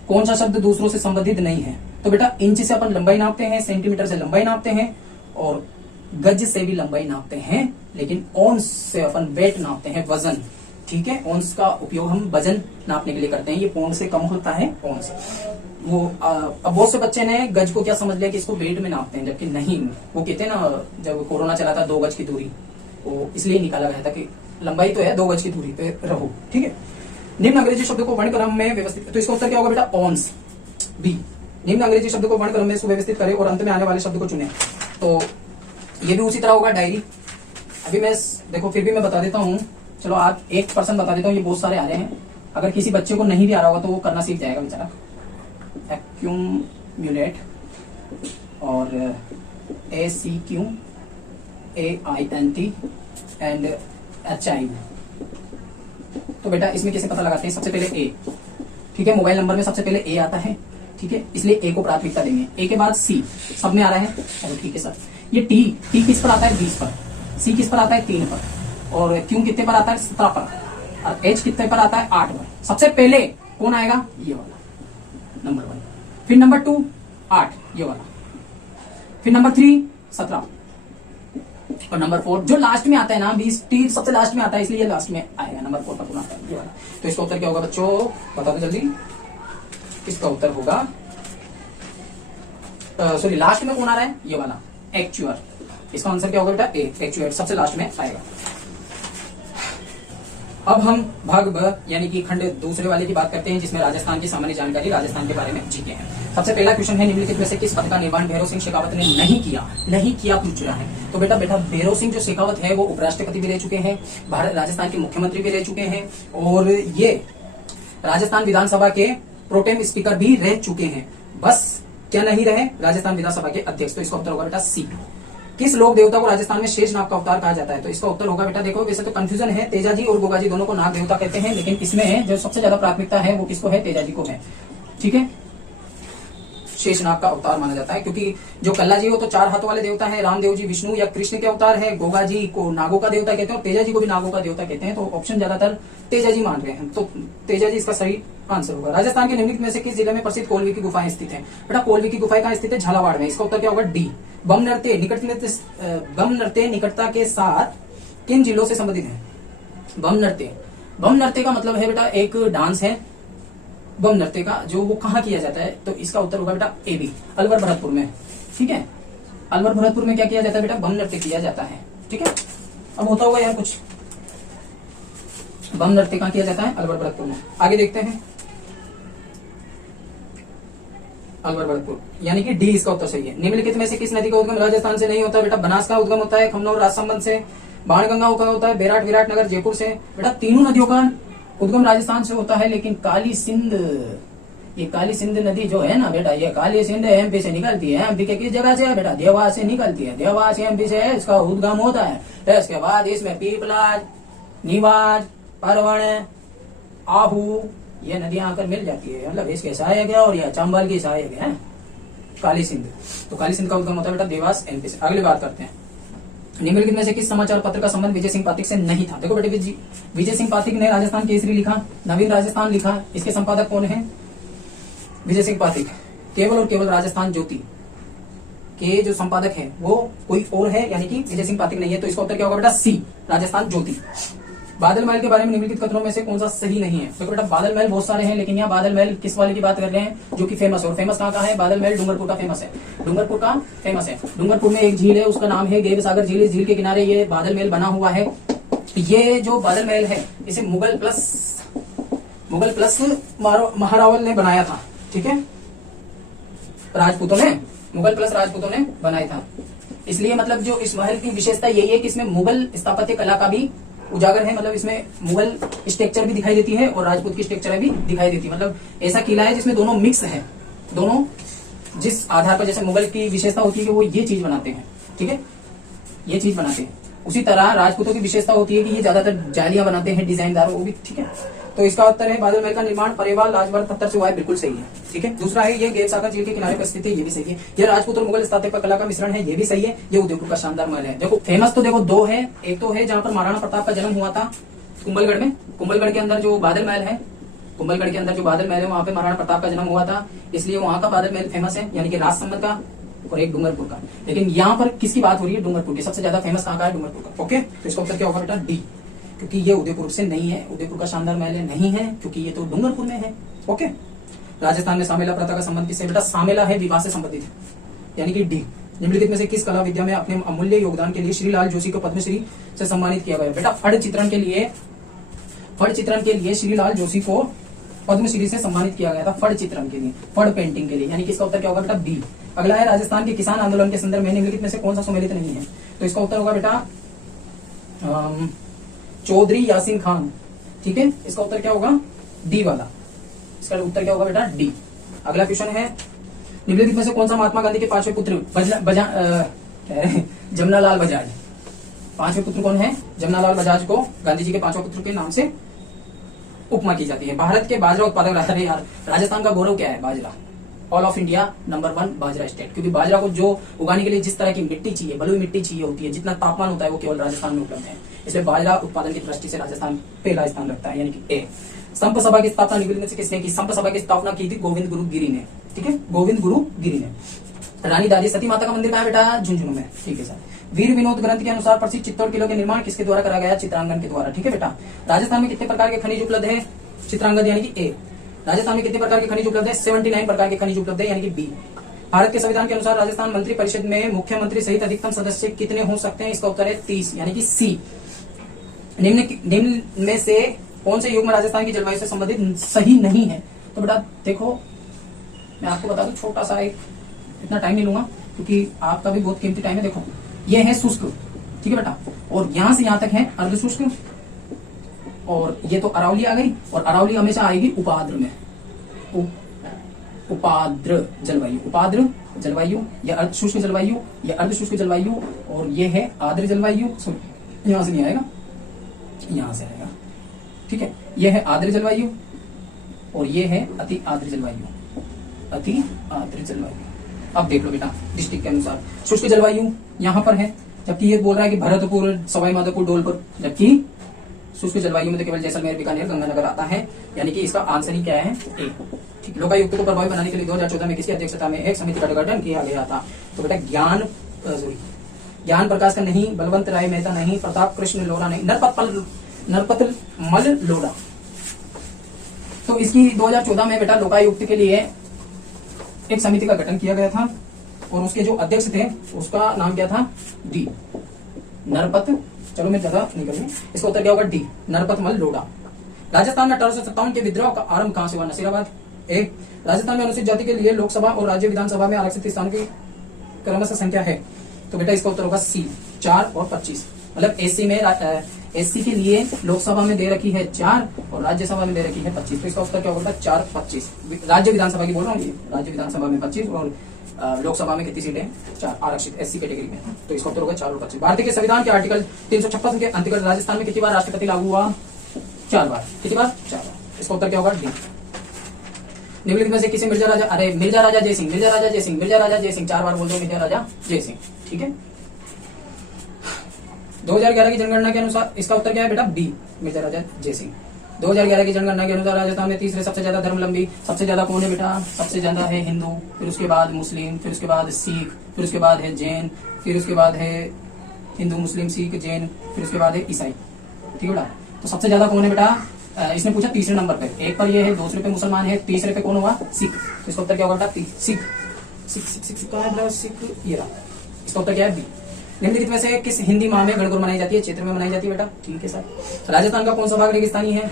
कौन सा शब्द दूसरों से संबंधित नहीं है? तो बेटा इंच से अपन लंबाई नापते हैं, सेंटीमीटर से लंबाई नापते हैं, और गज से भी लंबाई नापते हैं, लेकिन औंस से अपन वेट नापते हैं, वजन। ठीक है, औंस का उपयोग हम वजन नापने के लिए करते हैं। ये पौंड से कम होता है औंस। वो अब बहुत से बच्चे ने गज को क्या समझ लिया कि इसको वेट में नापते हैं, जबकि नहीं। वो कहते हैं ना, जब कोरोना चला था 2 गज की दूरी, वो इसलिए निकाला गया था कि लंबाई तो है, 2 गज की दूरी पे रहो। ठीक है। निम्न अंग्रेजी शब्द को वर्ण क्रम में व्यवस्थित, तो इसका उत्तर क्या होगा बेटा? Ounce, B. निम्न अंग्रेजी शब्द को वर्ण क्रम में सुव्यवस्थित करें और अंत में आने वाले शब्द को चुने। तो ये भी उसी तरह होगा, डायरी। अभी मैं देखो फिर भी मैं बता देता हूँ, चलो आज 1% बता देता हूँ, ये बहुत सारे आ रहे हैं। अगर किसी बच्चे को नहीं भी आ रहा होगा तो वो करना सीख जाएगा बेचारा। एक्यूमुलेट और ACQUAINT एंड HIV। तो बेटा इसमें कैसे पता लगाते हैं? सबसे पहले ए। ठीक है, मोबाइल नंबर में सबसे पहले ए आता है। ठीक है, इसलिए ए को प्राथमिकता देंगे। ए के बाद सी, सब में आ रहा है। चलो ठीक है सर। ये टी किस पर आता है? 20 पर। सी किस पर आता है? 3 पर। और क्यू कितने पर आता है? 17 पर। और एच कितने पर आता है? 8 पर। सबसे पहले कौन आएगा? ये वाला, नंबर 1। फिर नंबर 2 8, ये वाला। फिर नंबर 3 17, और नंबर 4 जो लास्ट में आता है ना, 20 टी सबसे लास्ट में आता है, इसलिए लास्ट में आएगा। नंबर 4 पर कौन आता है? ये वाला। तो इसका उत्तर क्या होगा बच्चों? बता दो जल्दी। इसका उत्तर होगा सॉरी लास्ट में कौन आ रहा है, ये वाला एक्चुअर। इसका आंसर क्या होगा बेटा, ए, एक्चुअर सबसे लास्ट में आएगा। अब हम भाग ब यानी कि खंड दूसरे वाले की बात करते हैं, जिसमें राजस्थान की सामान्य जानकारी, राजस्थान के बारे में जीके हैं। सबसे पहला क्वेश्चन है, निम्नलिखित में से किस पद का निर्माण भैरव सिंह शेखावत ने नहीं किया पूछ रहा है। तो बेटा भैरव सिंह जो शेखावत है वो उपराष्ट्रपति भी रह चुके हैं, भारत राजस्थान के मुख्यमंत्री भी रह चुके हैं, और ये राजस्थान विधानसभा के प्रोटेम स्पीकर भी रह चुके हैं। बस क्या नहीं रहे, राजस्थान विधानसभा के अध्यक्ष। तो इसका उत्तर होगा बेटा सी। किस लोक देवता को राजस्थान में शेष नाग का अवतार कहा जाता है। तो इसका उत्तर होगा बेटा, देखो वैसे तो कंफ्यूजन है, तेजाजी और गोगाजी दोनों को नाग देवता कहते हैं, लेकिन इसमें जो सबसे ज्यादा प्राथमिकता है वो किसको है, तेजाजी को है। ठीक है, शेषनाग का अवतार माना जाता है, क्योंकि जो कल्ला जी हो तो 4 हाथों वाले देवता है, रामदेव जी विष्णु या कृष्ण के अवतार है, गोगा जी को नागों का देवता कहते हैं और तेजा जी को भी नागों का देवता कहते हैं। तो ऑप्शन ज्यादातर तेजा जी मान रहे हैं, तो तेजा जी इसका सही आंसर होगा। राजस्थान के निम्नलिखित में से किस जिले में प्रसिद्ध कोलवी की गुफाएं स्थित है। बेटा कोलवी की गुफाएं कहाँ स्थित है, झालावाड़ में। इसका उत्तर क्या होगा, डी। बम नृत्य निकटता के साथ किन जिलों से संबंधित है। बम नृत्य का मतलब है बेटा एक डांस है, बम नृत्य का, जो वो कहाँ किया जाता है। तो इसका उत्तर होगा बेटा ए बी, अलवर भरतपुर में। ठीक है, अलवर भरतपुर में क्या किया जाता है बेटा, बम नृत्य किया जाता है। ठीक है, अब होता होगा यार कुछ, बम नृत्य कहाँ किया जाता है, अलवर भरतपुर में। आगे देखते हैं, अलवर भरतपुर यानी कि डी इसका उत्तर सही है। निम्नलिखित में से किस नदी का उद्गम राजस्थान से नहीं होता। बेटा बनास का उद्गम होता है खमनौर राजसमंद से, बाणगंगा का होता है विराटनगर जयपुर से। बेटा तीनों नदियों का उद्गम राजस्थान से होता है, लेकिन काली सिंध नदी जो है ना बेटा, ये काली सिंध एमपी से निकलती है। एमपी के किस जगह से है बेटा, देवास से निकलती है, देवास एमपी से इसका उद्गम होता है। इसके बाद इसमें पीपलाज, निवाज, परवण, आहू ये नदियां आकर मिल जाती है, मतलब इसके सहायक है और यह चंबल की सहायक है काली सिंध। तो काली सिंध का उद्गम होता है बेटा देवास एमपी से। अगली बात करते हैं, निम्नलिखित में से किस समाचार पत्र का संबंध विजय सिंह पातिक से नहीं था। देखो बेटे विजय सिंह पातिक ने राजस्थान केसरी लिखा, नवीन राजस्थान लिखा, इसके संपादक कौन है, विजय सिंह पातिक। केवल और केवल राजस्थान ज्योति के जो संपादक है वो कोई और है, यानी कि विजय सिंह पातिक नहीं है। तो इसका उत्तर क्या होगा बेटा सी, राजस्थान ज्योति। बादल महल के बारे में निम्नलिखित कथनों में से कौन सा सही नहीं है। तो बेटा बादल महल बहुत सारे हैं, लेकिन यहाँ बादल महल किस वाले की बात कर रहे हैं, जो कि फेमस है। और फेमस कहाँ का है, बादल महल डूंगरपुर का फेमस है, डूंगरपुर का फेमस है। डूंगरपुर में एक झील है, उसका नाम है गेव सागर झील। झील के किनारे ये बादल महल बना हुआ है। ये जो बादल महल है इसे मुगल प्लस महारावल ने बनाया था। ठीक है, मुगल प्लस राजपूतों ने बनाया था। इसलिए मतलब जो इस महल की विशेषता यही है कि इसमें मुगल स्थापत्य कला का भी उजागर है, मतलब इसमें मुगल स्ट्रक्चर भी दिखाई देती है और राजपूत की स्ट्रक्चर भी दिखाई देती है। मतलब ऐसा किला है जिसमें दोनों मिक्स है, दोनों जिस आधार पर, जैसे मुगल की विशेषता होती है कि वो ये चीज बनाते हैं, ठीक है, ये चीज बनाते हैं, उसी तरह राजपूतों की विशेषता होती है कि ये ज्यादातर जालियां बनाते हैं, डिजाइनदार, वो भी। ठीक है, तो इसका उत्तर है बादल महल का निर्माण परेवाल राजभर पत्थर से हुआ है, बिल्कुल सही है। ठीक है, दूसरा है ये गेव सागर झील के किनारे पर स्थित है, ये भी सही है। ये राजपूत और मुगल स्थापत्य कला का मिश्रण है, ये भी सही है। ये उदयपुर का शानदार महल है। देखो फेमस तो देखो दो है, एक तो है जहाँ पर महाराणा प्रताप का जन्म हुआ था कुंभलगढ़ में, कुंभलगढ़ के अंदर जो बादल महल है, कुंभलगढ़ के अंदर जो बादल महल है वहाँ पे महाराणा प्रताप का जन्म हुआ था, इसलिए वहाँ का बादल महल फेमस है, यानी कि राजसमंद का, और एक डूंगरपुर का। लेकिन यहाँ पर किसकी बात हो रही है, डूंगरपुर की। सबसे ज्यादा फेमस कहाँ का है, डूंगरपुर का। ओके, तो इसका उत्तर क्या होगा बेटा, डी, क्योंकि ये उदयपुर से नहीं है, उदयपुर का शानदार महल नहीं है, क्योंकि ये तो डूंगरपुर में है। ओके, राजस्थान में सामेला प्रथा का संबंध किससे बेटा, सामेला है विवाह से संबंधित है, यानी कि डी। निम्नलिखित में से किस कला विद्या में अपने अमूल्य योगदान के लिए श्रीलाल जोशी को पद्मश्री से सम्मानित किया गया। बेटा फड़ चित्रण के लिए श्रीलाल जोशी को पद्मश्री से सम्मानित किया गया था, फड़ चित्रण के लिए, फड़ पेंटिंग के लिए, यानी कि इसका उत्तर क्या होगा बेटा, बी। अगला है राजस्थान के किसान आंदोलन के संदर्भ में निम्नलिखित में से कौन सा सम्मिलित नहीं है। तो इसका उत्तर होगा बेटा चौधरी यासीन खान। ठीक है, इसका उत्तर क्या होगा, डी वाला। इसका उत्तर क्या होगा बेटा, डी। अगला क्वेश्चन है, निम्नलिखित में से कौन सा महात्मा गांधी के पांचवें पुत्र जमनालाल बजाज। पांचवें पुत्र कौन है, जमनालाल बजाज को गांधी जी के पांचवें पुत्र के नाम से उपमा की जाती है। भारत के बाजरा उत्पादक, अरे यार राजस्थान का गौरव क्या है, बाजरा। All of India number 1 bajra state, क्योंकि बाजरा को जो उगाने के लिए जिस तरह की मिट्टी चाहिए, बलुई मिट्टी चाहिए होती है, जितना तापमान होता है वो केवल राजस्थान में उपलब्ध है, इसलिए बाजरा उत्पादन की दृष्टि से राजस्थान पहला स्थान रखता है, यानी कि ए। संप सभा की स्थापना निम्नलिखित से किसने की। संप सभा की स्थापना की थी गोविंद गुरु गिरी ने। ठीक है, गोविंद गुरु गिरी ने। रानी दादी सती माता का मंदिर कहाँ है बेटा, झुंझुनू में। ठीक है सर। वीर विनोद ग्रंथ के अनुसार प्रसिद्ध चित्तौड़ किले का निर्माण किसके द्वारा करा गया, चित्रांगन के द्वारा। ठीक है बेटा। राजस्थान में कितने प्रकार के खनिज उपलब्ध है, चित्रांगन यानी कि ए। राजस्थान में कितने प्रकार के खनिज उपलब्ध है? 79 प्रकार के खनिज उपलब्ध है, यानी कि बी। भारत के संविधान के अनुसार राजस्थान मंत्री परिषद में मुख्यमंत्री सहित अधिकतम सदस्य कितने हो सकते हैं? इसका उत्तर है 30, यानी कि सी। निम्न में से कौन से युग्म राजस्थान की जलवायु से संबंधित सही नहीं है? तो बेटा देखो, मैं आपको बता दूं, छोटा सा एक, इतना टाइम नहीं लूंगा क्योंकि आपका भी बहुत कीमती टाइम है। देखो ये है शुष्क, ठीक है बेटा, और यहां से यहां तक है अर्ध शुष्क, और ये तो अरावली आ गई, और अरावली हमेशा आएगी उपाद्र में, उपाद्र जलवायु, उपाद्र जलवायु, या अर्ध शुष्क जलवायु, या अर्ध शुष्क जलवायु, और ये है आर्द्र जलवायु। यहां से नहीं आएगा, यहां से आएगा, ठीक है। यह है आर्द्र जलवायु और ये है अति आर्द्र जलवायु, अति आर्द्र जलवायु। अब देख लो बेटा डिस्ट्रिक्ट के अनुसार, शुष्क जलवायु यहां पर है, जबकि ये बोल रहा है कि भरतपुर, सवाई माधोपुर, धौलपुर, जबकि शुष्क जलवायु में तो केवल जैसलमेर, बीकानेर, गंगानगर आता है, यानी कि इसका आंसर ही क्या है? ए। ठीक। लोकायुक्त को प्रभावी बनाने के लिए 2014 में किसकी अध्यक्षता में एक समिति का गठन किया गया था? तो बेटा ज्ञान प्रकाश का नहीं, बलवंत राय मेहता नहीं, प्रताप कृष्ण लोढ़ा नहीं, नरपतमल लोढ़ा। तो इसकी 2014 में बेटा लोकायुक्त के लिए एक समिति का गठन किया गया था, और उसके जो अध्यक्ष थे उसका नाम क्या था? डी नरपत, चलो मैं ज्यादा नहीं करूंगा, इसका उत्तर क्या होगा? डी नरपतमल लोढ़ा। राजस्थान में 1857 के विद्रोह का आरंभ कहां से हुआ? नसीराबाद। एक, राजस्थान में अनुसूचित जाति के लिए लोकसभा और राज्य विधानसभा में आरक्षित स्थानों की क्रमशः संख्या है? तो बेटा इसका उत्तर होगा सी 4 और 25। मतलब एससी के लिए लोकसभा में दे रखी है 4 और राज्यसभा में दे रखी है 25, तो इसका उत्तर क्या होगा? 4 25। राज्य विधानसभा की बोल रहा हूँ, राज्य विधानसभा में 25 और लोकसभा में कितनी सीटें? 4 आरक्षित एससी कैटेगरी में, तो इसका उत्तर होगा 4 और 25। भारतीय के संविधान के आर्टिकल 356 के अंतर्गत राजस्थान में कितनी बार राष्ट्रपति लागू हुआ? 4 बार। कितनी बार? 4 बार। इसका उत्तर क्या होगा? डी। निम्नलिखित में से किसी मिर्जा राजा जय सिंह 4 बार बोल दो, मिर्जा राजा जय सिंह, ठीक है। 2011 की जनगणना के अनुसार इसका उत्तर क्या है बेटा? बी मिर्जा राजा जय सिंह। 2011 की जनगणना के अनुसार राजस्थान में तीसरे सबसे ज्यादा धर्मावलंबी सबसे ज्यादा कौन है बेटा? सबसे ज्यादा है हिंदू, फिर उसके बाद मुस्लिम, फिर उसके बाद सिख, फिर उसके बाद है जैन, फिर उसके बाद है हिंदू, मुस्लिम, सिख, जैन, फिर उसके बाद है ईसाई, ठीक है बेटा। तो सबसे ज्यादा कौन है बेटा? इसने पूछा तीसरे नंबर पे, एक पर ये है, दूसरे पे मुसलमान है, तीसरे पे कौन हुआ? सिख। तो इसका उत्तर क्या होगा बेटा? सिख। ये रहा, इसका उत्तर क्या है? बी। निम्नलिखित में से किस हिंदी माह में गणगौर मनाई जाती है? क्षेत्र में मनाई जाती है बेटा, ठीक है सर। राजस्थान का कौन सा भाग रेगिस्तानी है?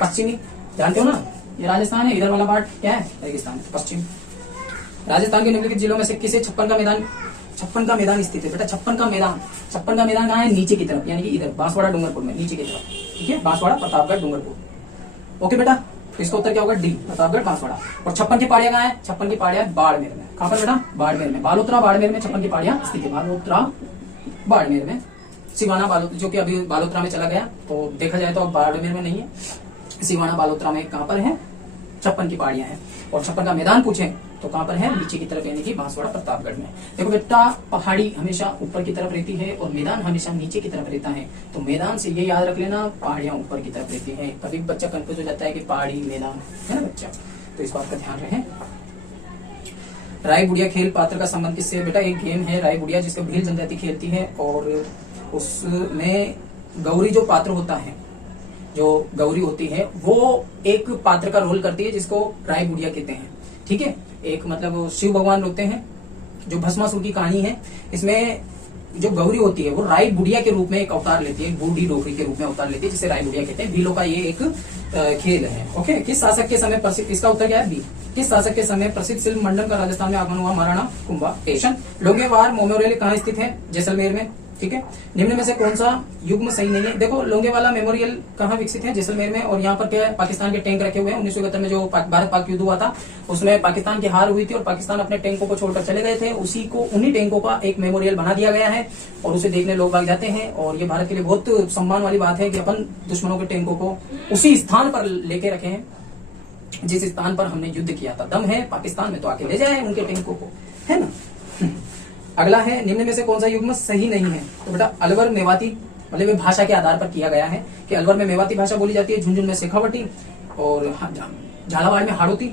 पश्चिमी, जानते हो ना, ये राजस्थान है, इधर वाला पार्ट क्या है? रेगिस्तान, पश्चिम। राजस्थान के निम्नलिखित जिलों में से किसे 56 का मैदान स्थित है बेटा? 56 का मैदान कहाँ है? नीचे की तरफ, यानी कि इधर बांसवाड़ा डूंगरपुर में, नीचे की तरफ, ठीक है, बांसवाड़ा, प्रतापगढ़, डूंगरपुर। ओके बेटा, तो इसका उत्तर क्या होगा? डी प्रतापगढ़, बांसवाड़ा। और 56 की पहाड़ियां कहाँ है? 56 की पहाड़ियां बाड़मेर में। कहां पर बेटा? बाड़मेर में, बालोतरा बाड़मेर में 56 की पहाड़ियां स्थित है, बालोतरा बाड़मेर में। सिवाना बालोतरा, जो कि अभी बालोतरा में चला गया, तो देखा जाए तो अब बाड़मेर में नहीं है, सिवाना बालोतरा में कहां पर है? 56 की पहाड़ियां हैं। और 56 का मैदान पूछे तो कहां पर है? नीचे की तरफ, यानी कि बांसवाड़ा, प्रतापगढ़ में। देखो बेटा, पहाड़ी हमेशा ऊपर की तरफ रहती है और मैदान हमेशा नीचे की तरफ रहता है, तो मैदान से ये याद रख लेना, पहाड़ियां ऊपर की तरफ रहती है। कभी बच्चा कंफ्यूज हो जाता है कि पहाड़ी मैदान, है ना बच्चा, तो इस बात का ध्यान रहे। राय बुढ़िया खेल पात्र का संबंध किससे? बेटा एक गेम है राय बुढ़िया, जिसको भील जनजाति खेलती है, और उसमें गौरी जो पात्र होता है, जो गौरी होती है, वो एक पात्र का रोल करती है जिसको राय बुढ़िया कहते हैं, ठीक है। एक मतलब शिव भगवान होते हैं, जो भस्मासुर की कहानी है, इसमें जो गौरी होती है वो राय बुढ़िया के रूप में एक अवतार लेती है, बूढ़ी डोकरी के रूप में अवतार लेती है, जिसे राय बुढ़िया कहते हैं। भीलों का ये एक खेल है। ओके, किस शासक के समय प्रसिद्ध, इसका उत्तर क्या है? बी। किस शासक के समय प्रसिद्ध शिल्प मंडल का राजस्थान में आगमन हुआ? महाराणा कुंभा टेशन। लोंगेवार मेमोरियल कहाँ स्थित है? जैसलमेर में, ठीक है। निम्न में से कौन सा युग्म सही नहीं है? देखो लोंगेवाला मेमोरियल कहाँ विकसित है? जैसलमेर में। और यहाँ पर क्या है? पाकिस्तान के टैंक रखे हुए हैं। 1971 में जो भारत पाक युद्ध हुआ था, उसमें पाकिस्तान की हार हुई थी और पाकिस्तान अपने टैंकों को छोड़कर चले गए थे। उन्हीं टैंकों का एक मेमोरियल बना दिया गया है और उसे देखने लोग भाग जाते हैं। और ये भारत के लिए बहुत सम्मान वाली बात है कि अपन दुश्मनों के टैंकों को उसी स्थान पर लेके रखे हैं जिस स्थान पर हमने युद्ध किया था। दम है पाकिस्तान में तो आके ले जाए उनके टैंकों को, है ना। अगला है, निम्न में से कौन सा युग्म सही नहीं है? तो बेटा अलवर मेवाती, मतलब भाषा के आधार पर किया गया है कि अलवर में मेवाती भाषा बोली जाती है, झुंझुन में शेखावटी, और झालावाड़ में हाड़ोती,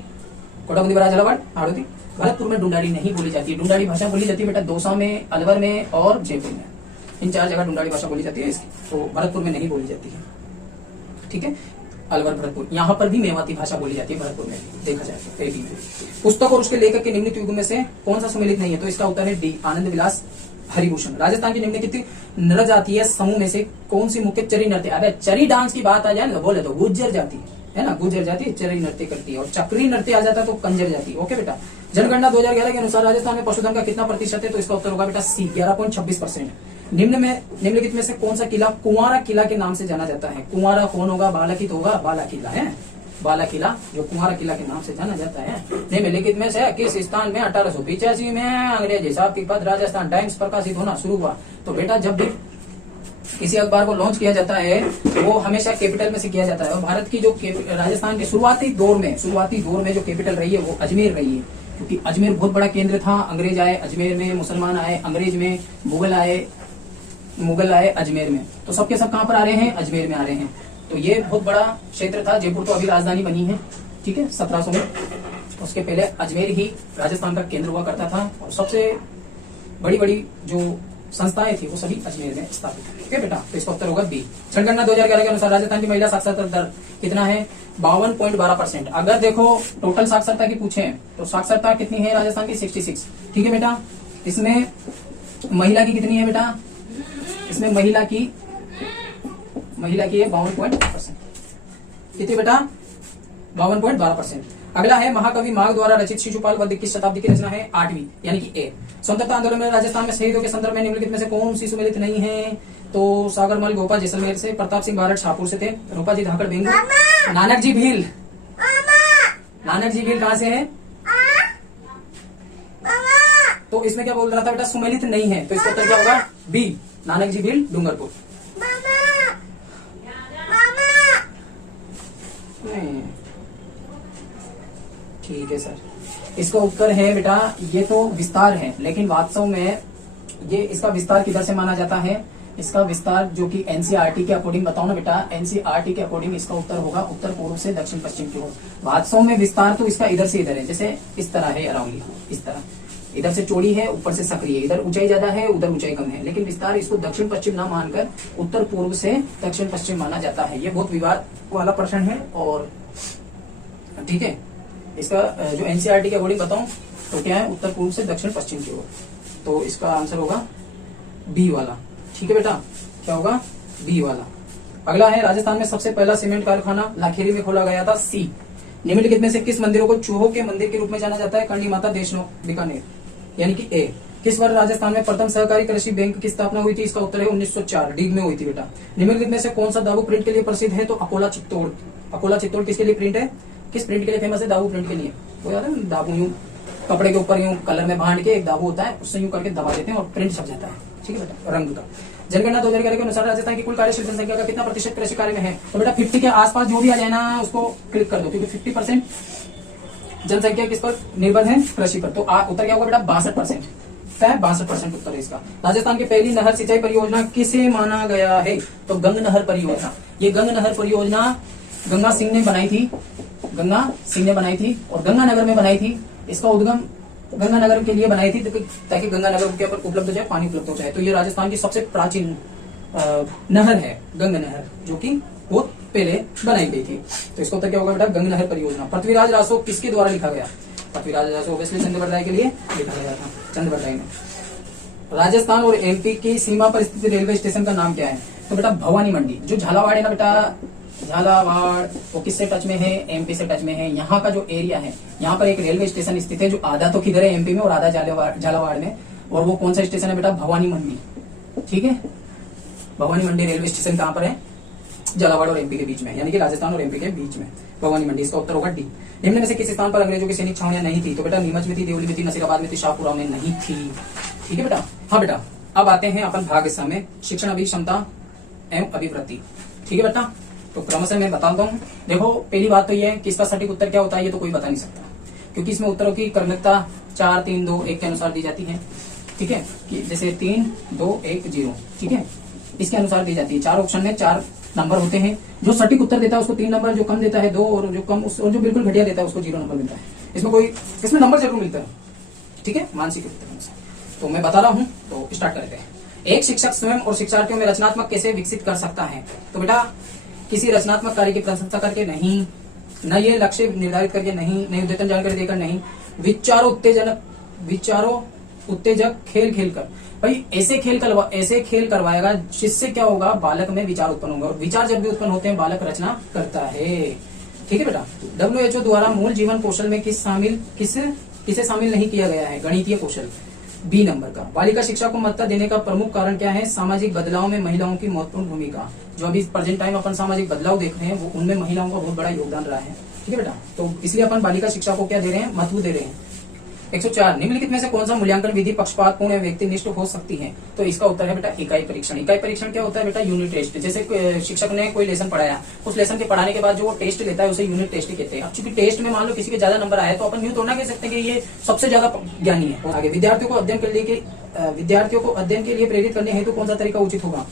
कोटाबंदी बरा झालावाड़ हाड़ोती। भरतपुर में डुंडाड़ी नहीं बोली जाती है। डुंडाड़ी भाषा बोली जाती है बेटा दौसा में, अलवर में और जयपुर में। इन 4 जगह डुंडाड़ी भाषा बोली जाती है, तो भरतपुर में नहीं बोली जाती है, ठीक है। अलवर भरतपुर, यहाँ पर भी मेवाती भाषा बोली जाती है, भरतपुर में देखा जाए तो एपी में। पुस्तक और उसके लेखक के निम्नलिखित युग में से कौन सा सम्मिलित नहीं है? तो इसका उत्तर है डी, आनंद विलास हरिभूषण। राजस्थान की निम्नलिखित नृत्य जातीय समूह में से कौन सी मुख्य चरी नृत्य? अरे चरी डांस की बात आ जाए ना बोले तो गुज्जर जाति है ना, गुज्जर जाति चरी नृत्य करती है, और चक्री नृत्य आ जाता है तो कंजर जाति। ओके बेटा। जनगणना 2011 के अनुसार राजस्थान में पशुधन का कितना प्रतिशत है? तो इसका उत्तर होगा बेटा सी, 11.26%। निम्नलिखित में से कौन सा किला कुंवारा किला के नाम से जाना जाता है? कुंवारा कौन होगा? बालाकित होगा, बाला किला है, बाला किला जो कुंवारा किला के नाम से जाना जाता है। निम्नलिखित में से किस स्थान में 1885 में अंग्रेजी साप्ताहिक पत्र राजस्थान टाइम्स प्रकाशित होना शुरू हुआ? तो बेटा जब भी किसी अखबार को लॉन्च किया जाता है वो हमेशा कैपिटल में से किया जाता है, और भारत की जो राजस्थान के शुरुआती दौर में जो कैपिटल रही है वो अजमेर रही है, क्योंकि अजमेर बहुत बड़ा केंद्र था। अंग्रेज आए अजमेर में, मुसलमान आए अंग्रेज में, मुगल आए अजमेर में, तो सबके सब कहाँ पर आ रहे हैं? अजमेर में आ रहे हैं। तो ये बहुत बड़ा क्षेत्र था। जयपुर तो अभी राजधानी बनी है, ठीक है, 1700 में। उसके पहले अजमेर ही राजस्थान का केंद्र हुआ करता था, और सबसे बड़ी बड़ी जो संस्थाएं थी वो सभी अजमेर में स्थापित है। ठीक है बेटा, तो इसका उत्तर होगा बी। जनगणना 2011 के अनुसार राजस्थान की महिला साक्षरता दर कितना है? 52.12%। अगर देखो टोटल साक्षरता की पूछे तो साक्षरता कितनी है राजस्थान की? 66। ठीक है बेटा। इसमें महिला की कितनी है बेटा? इसमें महिला की है 52%। कितनी बेटा? 52.12%। अगला है महाकवि माघ द्वारा रचित शिशुपाल वध किस शताब्दी की रचना है? 8वीं, यानी कि ए। स्वतंत्रता आंदोलन में राजस्थान में शहीदों के संदर्भ में निम्नलिखित में से कौन सी सम्मिलित नहीं है? तो सागरमल गोपा जैसलमेर से, प्रताप सिंह बारठ शाहपुर से थे, रूपा जी धाकड़ बेंगू, नानक जी भील कहाँ से है? तो इसमें क्या बोल रहा था बेटा? सम्मिलित नहीं है, तो इसका उत्तर क्या होगा? बी, नानक जी भील डूंगरपुर। ठीक है सर, इसका उत्तर है बेटा, ये तो विस्तार है, लेकिन वास्तव में ये इसका विस्तार किधर से माना जाता है? इसका विस्तार जो कि एनसीईआरटी के अकॉर्डिंग बताओ ना बेटा, एनसीईआरटी के अकॉर्डिंग इसका उत्तर होगा उत्तर पूर्व से दक्षिण पश्चिम की ओर। वास्तव में विस्तार तो इसका इधर से इधर है, जैसे इस तरह है अराउंडली, इस तरह इधर से चौड़ी है, ऊपर से सक्रिय, इधर ऊंचाई ज्यादा है, उधर ऊंचाई कम है, लेकिन विस्तार इसको दक्षिण पश्चिम ना मानकर उत्तर पूर्व से दक्षिण पश्चिम माना जाता है। ये बहुत विवाद वाला प्रश्न है, और ठीक है, इसका जो एनसीईआरटी के अकॉर्डिंग बताऊं तो क्या है? उत्तर पूर्व से दक्षिण पश्चिम की ओर। तो इसका आंसर होगा बी वाला। ठीक है बेटा, क्या होगा? बी वाला। अगला है राजस्थान में सबसे पहला सीमेंट कारखाना लाखेरी में खोला गया था। सी। निम्नलिखित में से किस मंदिरों को चूहों के मंदिर के रूप में जाना जाता है? करणी माता देशनोक बीकानेर, यानी कि ए। किस वर्ष राजस्थान में प्रथम सहकारी कृषि बैंक की स्थापना हुई थी? इसका उत्तर है 1904, डीग में हुई थी बेटा। निम्नलिखित में से कौन सा दाबू प्रिंट के लिए प्रसिद्ध है? तो अकोला चित्तौड़। अकोला चित्तौड़ किसके लिए प्रिंट है? किस प्रिंट के लिए फेमस है? दाबू प्रिंट के लिए। वो याद है, दाबू यूं कपड़े के ऊपर यूं कलर में बांध के एक दाबू होता है, उससे यूं करके दबा देते हैं और प्रिंट छप जाता है। ठीक है बेटा, रंग का। जनगणना 2011 के अनुसार राजस्थान की कुल कार्यशील जनसंख्या का कितना प्रतिशत कृषि कार्य में है? तो बेटा 50 के आसपास जो भी आ जाए ना उसको क्लिक कर दो, क्योंकि 50% जनसंख्या किस पर निर्भर है? कृषि पर। तो उत्तर क्या होगा बेटा? 62%। 62% उत्तर है इसका। राजस्थान की पहली नहर सिंचाई परियोजना किसे माना गया है? तो गंग नहर परियोजना। ये गंग नहर परियोजना गंगा सिंह ने बनाई थी, और गंगानगर में बनाई थी। इसका उद्गम गंगानगर के लिए बनाई थी ताकि गंगानगर के ऊपर उपलब्ध हो जाए, पानी उपलब्ध हो जाए। तो ये राजस्थान की सबसे प्राचीन नहर है, गंग नहर, जो कि बहुत पहले बनाई गई थी। तो इसका उत्तर क्या होगा बेटा? गंग नहर परियोजना। पृथ्वीराज रासो किसके द्वारा लिखा गया? पृथ्वीराज रासो ऑब्वियसली चंद्रवट राय के लिए लिखा गया था, चंद्रवट राय ने। राजस्थान और एमपी की सीमा पर स्थित रेलवे स्टेशन का नाम क्या है? तो बेटा भवानी मंडी। जो झालावाड़ है ना बेटा, झालावाड़ वो किससे टच में है? एमपी से टच में है। यहाँ का जो एरिया है, यहाँ पर एक रेलवे स्टेशन स्थित है, जो आधा तो किधर है? एमपी में, और आधा झालावाड़ में। और वो कौन सा स्टेशन है बेटा? भवानी मंडी। ठीक है, भवानी मंडी रेलवे स्टेशन कहाँ पर है? झालावाड़ और एमपी के बीच में, यानी कि राजस्थान और एमपी के बीच में भवानी मंडी। इसका उत्तर होगा डी। निम्न में से किस स्थान पर अंग्रेजों की सैनिक छावनियां नहीं थी? तो बेटा नीमच में थी, देवली में थी, नसीराबाद में थी, शाहपुरा में नहीं थी। ठीक है बेटा। हाँ बेटा, अब आते हैं अपन भाग हिस्सा में, शिक्षण अभिक्षमता एवं अभिवृत्ति। ठीक है बेटा, तो क्रमशः मैं बताता हूँ। देखो पहली बात तो ये है कि इसका सटीक उत्तर क्या होता है ये तो कोई बता नहीं सकता, क्योंकि इसमें उत्तरों की क्रमिकता 4, 3, 2, 1 के अनुसार दी जाती है। ठीक है, कि जैसे 3, 2, 1, 0। ठीक है, इसके अनुसार दी जाती है। 4 ऑप्शन में 4 नंबर होते हैं। जो सटीक उत्तर देता है उसको 3 नंबर, जो कम देता है 2, और जो कम और जो बिल्कुल घटिया देता है उसको 0 नंबर मिलता है। इसमें नंबर जरूर मिलता है। ठीक है, मानसिक तो मैं बता रहा हूँ, तो स्टार्ट करते हैं। एक शिक्षक स्वयं और शिक्षार्थियों में रचनात्मक कैसे विकसित कर सकता है? तो बेटा किसी रचनात्मक कार्य की प्रशंसा करके नहीं, न ये लक्ष्य निर्धारित करके नहीं, नहीं उद्यतन जानकारी देकर नहीं, विचारों उत्तेजक खेल खेल कर। भाई ऐसे खेल करवाएगा जिससे क्या होगा, बालक में विचार उत्पन्न होंगे, और विचार जब भी उत्पन्न होते हैं बालक रचना करता है। ठीक है बेटा। WHO द्वारा मूल जीवन कौशल में किसे शामिल नहीं किया गया है, गणितीय कौशल। बी नंबर का। बालिका शिक्षा को महत्ता देने का प्रमुख कारण क्या है, सामाजिक बदलाव में महिलाओं की महत्वपूर्ण भूमिका। जो अभी प्रेजेंट टाइम अपन सामाजिक बदलाव देख रहे हैं वो उनमें महिलाओं का बहुत बड़ा योगदान रहा है। ठीक है बेटा। तो इसलिए अपन बालिका शिक्षा को क्या दे रहे हैं, महत्व दे रहे हैं। 104, निम्नलिखित में से कौन सा मूल्यांकन विधि पक्षपातपूर्ण या व्यक्तिनिष्ठ हो सकती है? तो इसका उत्तर है बेटा इकाई परीक्षण। इकाई परीक्षण क्या होता है बेटा, यूनिट टेस्ट। जैसे शिक्षक ने कोई लेसन पढ़ाया, उस लेसन के पढ़ाने के बाद जो वो टेस्ट लेता है उसे यूनिट टेस्ट कहते हैं। अब चूंकि टेस्ट में मान लो किसी के ज्यादा नंबर आए तो अपन यूं थोड़ा ना कह सकते हैं कि ये सबसे ज्यादा ज्ञानी है। आगे, विद्यार्थियों को अध्ययन के लिए प्रेरित करने हेतु कौन सा तरीका उचित होगा?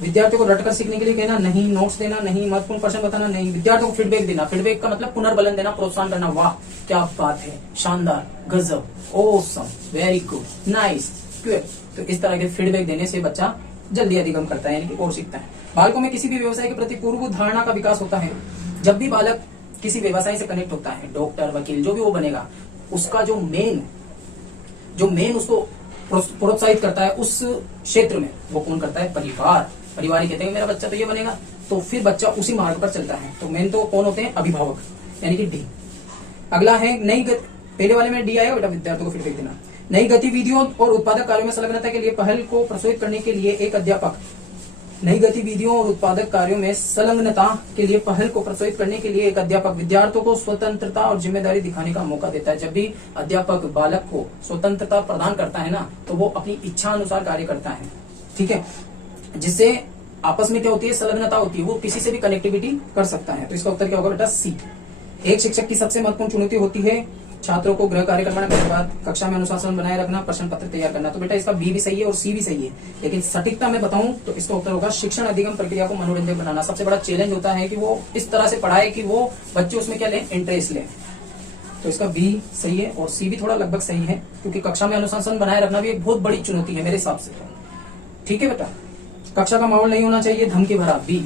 विद्यार्थियों को रटकर सीखने के लिए कहना नहीं, नोट्स देना नहीं, महत्वपूर्ण प्रश्न बताना नहीं, विद्यार्थियों को फीडबैक देना। फीडबैक का मतलब पुनर्बलन देना, प्रोत्साहन करना। वाह क्या बात है, शानदार, गजब, awesome, very good, nice, good. तो इस तरह के फीडबैक देने से बच्चा जल्दी अधिगम करता है, यानी कि और सीखता है। बालकों में किसी भी व्यवसाय के प्रति पूर्व धारणा का विकास होता है। जब भी बालक किसी व्यवसाय से कनेक्ट होता है, डॉक्टर, वकील, जो भी वो बनेगा, उसका जो मेन उसको प्रोत्साहित करता है उस क्षेत्र में, वो कौन करता है, परिवार। परिवार ही कहते हैं मेरा बच्चा तो ये बनेगा, तो फिर बच्चा उसी मार्ग पर चलता है। तो मेन तो कौन होते हैं, अभिभावक, यानी कि डी। अगला है पहले वाले में डी आएगा बेटा, विद्यार्थियों को फीडबैक देना। नई गतिविधियों और उत्पादक कार्यों में संलग्नता के लिए पहल को प्रोत्साहित करने के लिए एक अध्यापक। नई गतिविधियों और उत्पादक कार्यों में संलग्नता के लिए पहल को प्रोत्साहित करने के लिए एक अध्यापक विद्यार्थियों को स्वतंत्रता और जिम्मेदारी दिखाने का मौका देता है। जब भी अध्यापक बालक को स्वतंत्रता प्रदान करता है ना, तो वो अपनी इच्छा अनुसार कार्य करता है। ठीक है, जिससे आपस में क्या होती है, संलग्नता होती है, वो किसी से भी कनेक्टिविटी कर सकता है। तो इसका उत्तर क्या होगा बेटा, सी। एक शिक्षक की सबसे महत्वपूर्ण चुनौती होती है छात्रों को गृह कार्य करवाने के बाद कक्षा में अनुशासन बनाए रखना, प्रश्न पत्र तैयार करना। तो बेटा इसका बी भी सही है और सी भी सही है, लेकिन सटीकता में बताऊं तो इसका उत्तर होगा शिक्षण अधिगम प्रक्रिया को मनोरंजक बनाना। सबसे बड़ा चैलेंज होता है कि वो इस तरह से पढ़ाए कि वो बच्चे उसमें क्या लें, इंटरेस्ट लें। तो इसका बी सही है और सी भी थोड़ा लगभग सही है, क्योंकि कक्षा में अनुशासन बनाए रखना भी एक बहुत बड़ी चुनौती है मेरे हिसाब से। ठीक है बेटा। कक्षा का माहौल नहीं होना चाहिए धमकी भरा, बी।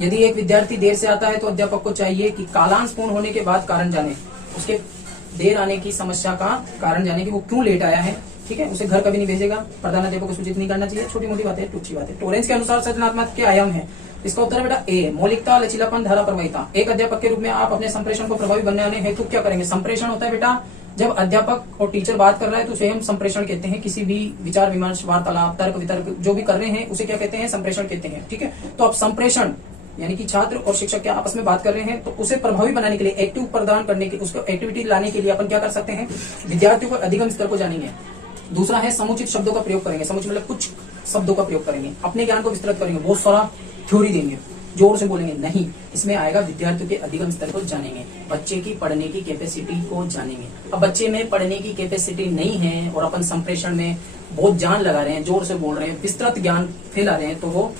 यदि एक विद्यार्थी देर से आता है तो अध्यापक को चाहिए कि कालांश पूर्ण होने के बाद कारण जाने, उसके देर आने की समस्या का कारण जाने कि वो क्यों लेट आया है। ठीक है, उसे घर कभी नहीं भेजेगा, प्रधानाध्यापक को सूचित नहीं करना चाहिए। छोटी मोटी बातें, टूची बातें। टोरेंस के अनुसार सृजनात्मक के आयाम है। इसका उत्तर बेटा ए, मौलिकता, लचीलापन, धारा प्रवाहिता। एक अध्यापक के रूप में आप अपने संप्रेषण को प्रभावी बनाने हेतु क्या करेंगे? संप्रेषण होता है बेटा जब अध्यापक और टीचर बात कर रहा है तो उसे हम संप्रेषण कहते हैं। किसी भी विचार विमर्श, वार्तालाप, तर्क वितर्क जो भी कर रहे हैं उसे क्या कहते हैं, संप्रेषण कहते हैं। ठीक है, तो अब संप्रेषण यानी कि छात्र और शिक्षक क्या आपस में बात कर रहे हैं, तो उसे प्रभावी बनाने के लिए, एक्टिव प्रदान करने के, उसको एक्टिविटी लाने के लिए अपन क्या कर सकते हैं, विद्यार्थियों को अधिगम स्तर को जानेंगे। दूसरा है समुचित शब्दों का प्रयोग करेंगे। समुचित मतलब कुछ शब्दों का प्रयोग करेंगे, अपने ज्ञान को विस्तृत करेंगे, बहुत सारा थ्योरी देंगे, जोर से बोलेंगे नहीं। इसमें आएगा विद्यार्थियों के अधिगम स्तर को जानेंगे, बच्चे की पढ़ने की कैपेसिटी को जानेंगे। अब बच्चे में पढ़ने की कैपेसिटी नहीं है और अपन संप्रेषण में बहुत जान लगा रहे हैं, जोर से बोल रहे हैं, विस्तृत ज्ञान फैला रहे हैं, तो वो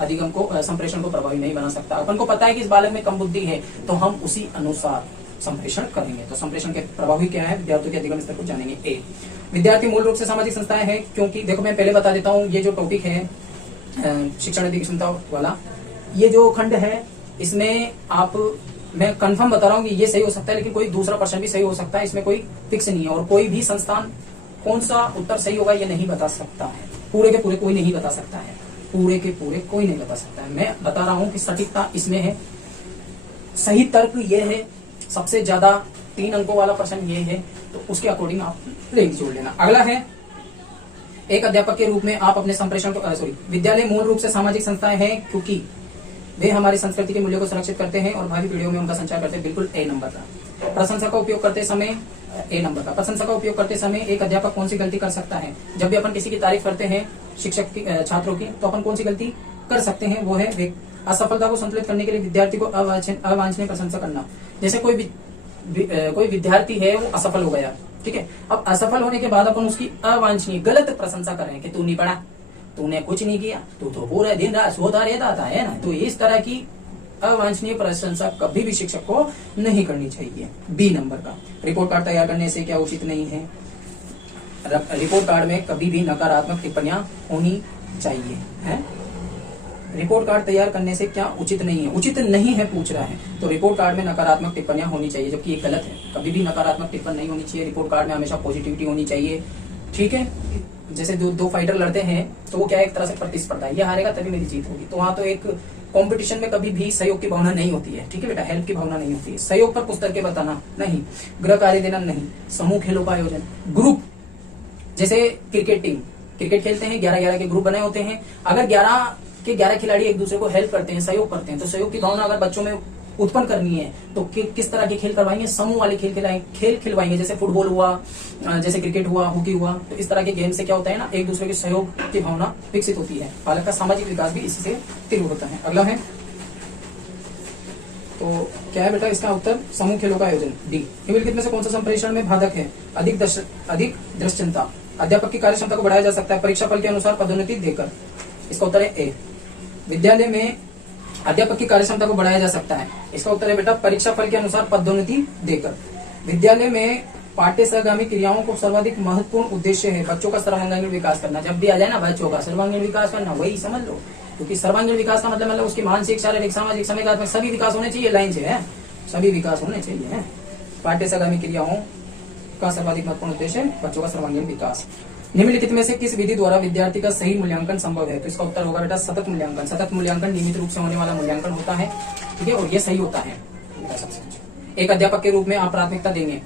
अधिगम को, संप्रेषण को प्रभावी नहीं बना सकता। अपन को पता है कि इस बालक में कम बुद्धि है, तो हम उसी अनुसार संप्रेषण करेंगे। तो संप्रेषण के प्रभावी क्या है, विद्यार्थियों के अधिगम स्तर को जानेंगे। ए, विद्यार्थी मूल रूप से सामाजिक संस्थाएं हैं, क्योंकि देखो मैं पहले बता देता हूँ, ये जो टॉपिक है शिक्षण अधिक क्षमता वाला, ये जो खंड है इसमें मैं कंफर्म बता रहा हूँ कि ये सही हो सकता है, लेकिन कोई दूसरा प्रश्न भी सही हो सकता है। इसमें कोई फिक्स नहीं है और कोई भी संस्थान कौन सा उत्तर सही होगा ये नहीं बता सकता है। पूरे के पूरे कोई नहीं बता सकता है, पूरे के पूरे कोई नहीं बता सकता है। मैं बता रहा हूं कि सटीकता इसमें है, सही तर्क ये है, सबसे ज्यादा 3 अंकों वाला प्रश्न ये है, तो उसके अकॉर्डिंग आप लिंक जोड़ लेना। अगला है एक अध्यापक के रूप में आप अपने संप्रेषण को विद्यालय मूल रूप से सामाजिक संस्थाएं हैं क्योंकि वे हमारी संस्कृति के मूल्यों को संरक्षित करते हैं और भावी पीढ़ियों में उनका संचार करते हैं। बिल्कुल ए नंबर का। प्रशंसा का उपयोग करते समय, ए नंबर का। प्रशंसा का उपयोग करते समय एक अध्यापक कौन सी गलती कर सकता है? जब भी अपन किसी की तारीफ करते हैं शिक्षक की, छात्रों की, तो अपन कौन सी गलती कर सकते हैं? वो है असफलता को संतुलित करने के लिए विद्यार्थी को अवांछनीय प्रशंसा करना। जैसे कोई विद्यार्थी है वो असफल हो गया, ठीक है, अब असफल होने के बाद अपन उसकी अवांछनीय गलत प्रशंसा कर रहे हैं कि तू नहीं पढ़ा, तूने कुछ नहीं किया, तू तो पूरे दिन रात सोता रहता था, है ना। तो इस तरह की अवांछनीय प्रशंसा कभी भी शिक्षक को नहीं करनी चाहिए। बी नंबर का। रिपोर्ट कार्ड तैयार करने से क्या उचित नहीं है? रिपोर्ट कार्ड में कभी भी नकारात्मक टिप्पणियां होनी चाहिए, है। रिपोर्ट कार्ड तैयार करने से क्या उचित नहीं है? उचित नहीं है पूछ रहा है, तो रिपोर्ट कार्ड में नकारात्मक टिप्पणियां होनी चाहिए, जबकि ये गलत है। कभी भी नकारात्मक टिप्पणी नहीं होनी चाहिए। रिपोर्ट कार्ड में हमेशा पॉजिटिविटी होनी चाहिए। ठीक है, जैसे दो फाइटर लड़ते हैं तो वो क्या है, एक तरह से प्रतिस्पर्धा है, ये हारेगा तभी मेरी जीत होगी, तो वहां तो एक कंपटीशन में कभी भी सहयोग की भावना नहीं होती है। ठीक है बेटा, हेल्प की भावना नहीं होती है। सहयोग पर पुस्तकें बताना नहीं, गृह कार्य देना नहीं, समूह खेलों का आयोजन, ग्रुप, जैसे क्रिकेट टीम, क्रिकेट खेलते हैं, 11-11 के ग्रुप बने होते हैं। अगर 11 के 11 खिलाड़ी एक दूसरे को हेल्प करते हैं, सहयोग करते हैं, तो सहयोग की भावना अगर बच्चों में उत्पन्न करनी है तो किस तरह के खेल करवाएंगे? समूह वाले खेल खिलवाएंगे, जैसे फुटबॉल हुआ, जैसे क्रिकेट हुआ, हॉकी हुआ। तो इस तरह के गेम से क्या होता है ना, एक दूसरे के सहयोग की भावना विकसित होती है। बालक का सामाजिक विकास भी इसी से तीव्र होता है। अगला है, तो क्या है बेटा इसका उत्तर? समूह खेलों का आयोजन, डी। निम्नलिखित में से कौन सा संप्रेषण में बाधक है? अधिक दृश्यता। अध्यापक की कार्य क्षमता को बढ़ाया जा सकता है परीक्षा फल के अनुसार पदोन्नति देकर। इसका उत्तर है ए। विद्यालय में अध्यापक की कार्य क्षमता को बढ़ाया जा सकता है। इसका उत्तर है बेटा परीक्षा फल के अनुसार पदोन्नति देकर। विद्यालय में पाठ्य सहगामी क्रियाओं को सर्वाधिक महत्वपूर्ण उद्देश्य है बच्चों का सर्वांगीण विकास करना। जब भी आ जाए ना बच्चों का सर्वांगीण विकास करना, वही समझ लो, क्योंकि सर्वांगीण विकास का मतलब उसकी मानसिक, शारीरिक, सामाजिक, सामाजिक सभी विकास होने चाहिए। लाइन से है, सभी विकास होने चाहिए। पाठ्य सहगामी क्रियाओं का सर्वाधिक महत्वपूर्ण उद्देश्य है बच्चों का सर्वांगीण विकास। निम्नलिखित में से किस विधि द्वारा विद्यार्थी का सही मूल्यांकन संभव है? तो इसका उत्तर होगा बेटा सतत मूल्यांकन। सतत मूल्यांकन नियमित रूप से होने वाला मूल्यांकन होता है। ठीक है, और ये सही होता है। एक अध्यापक के रूप में आप प्राथमिकता देंगे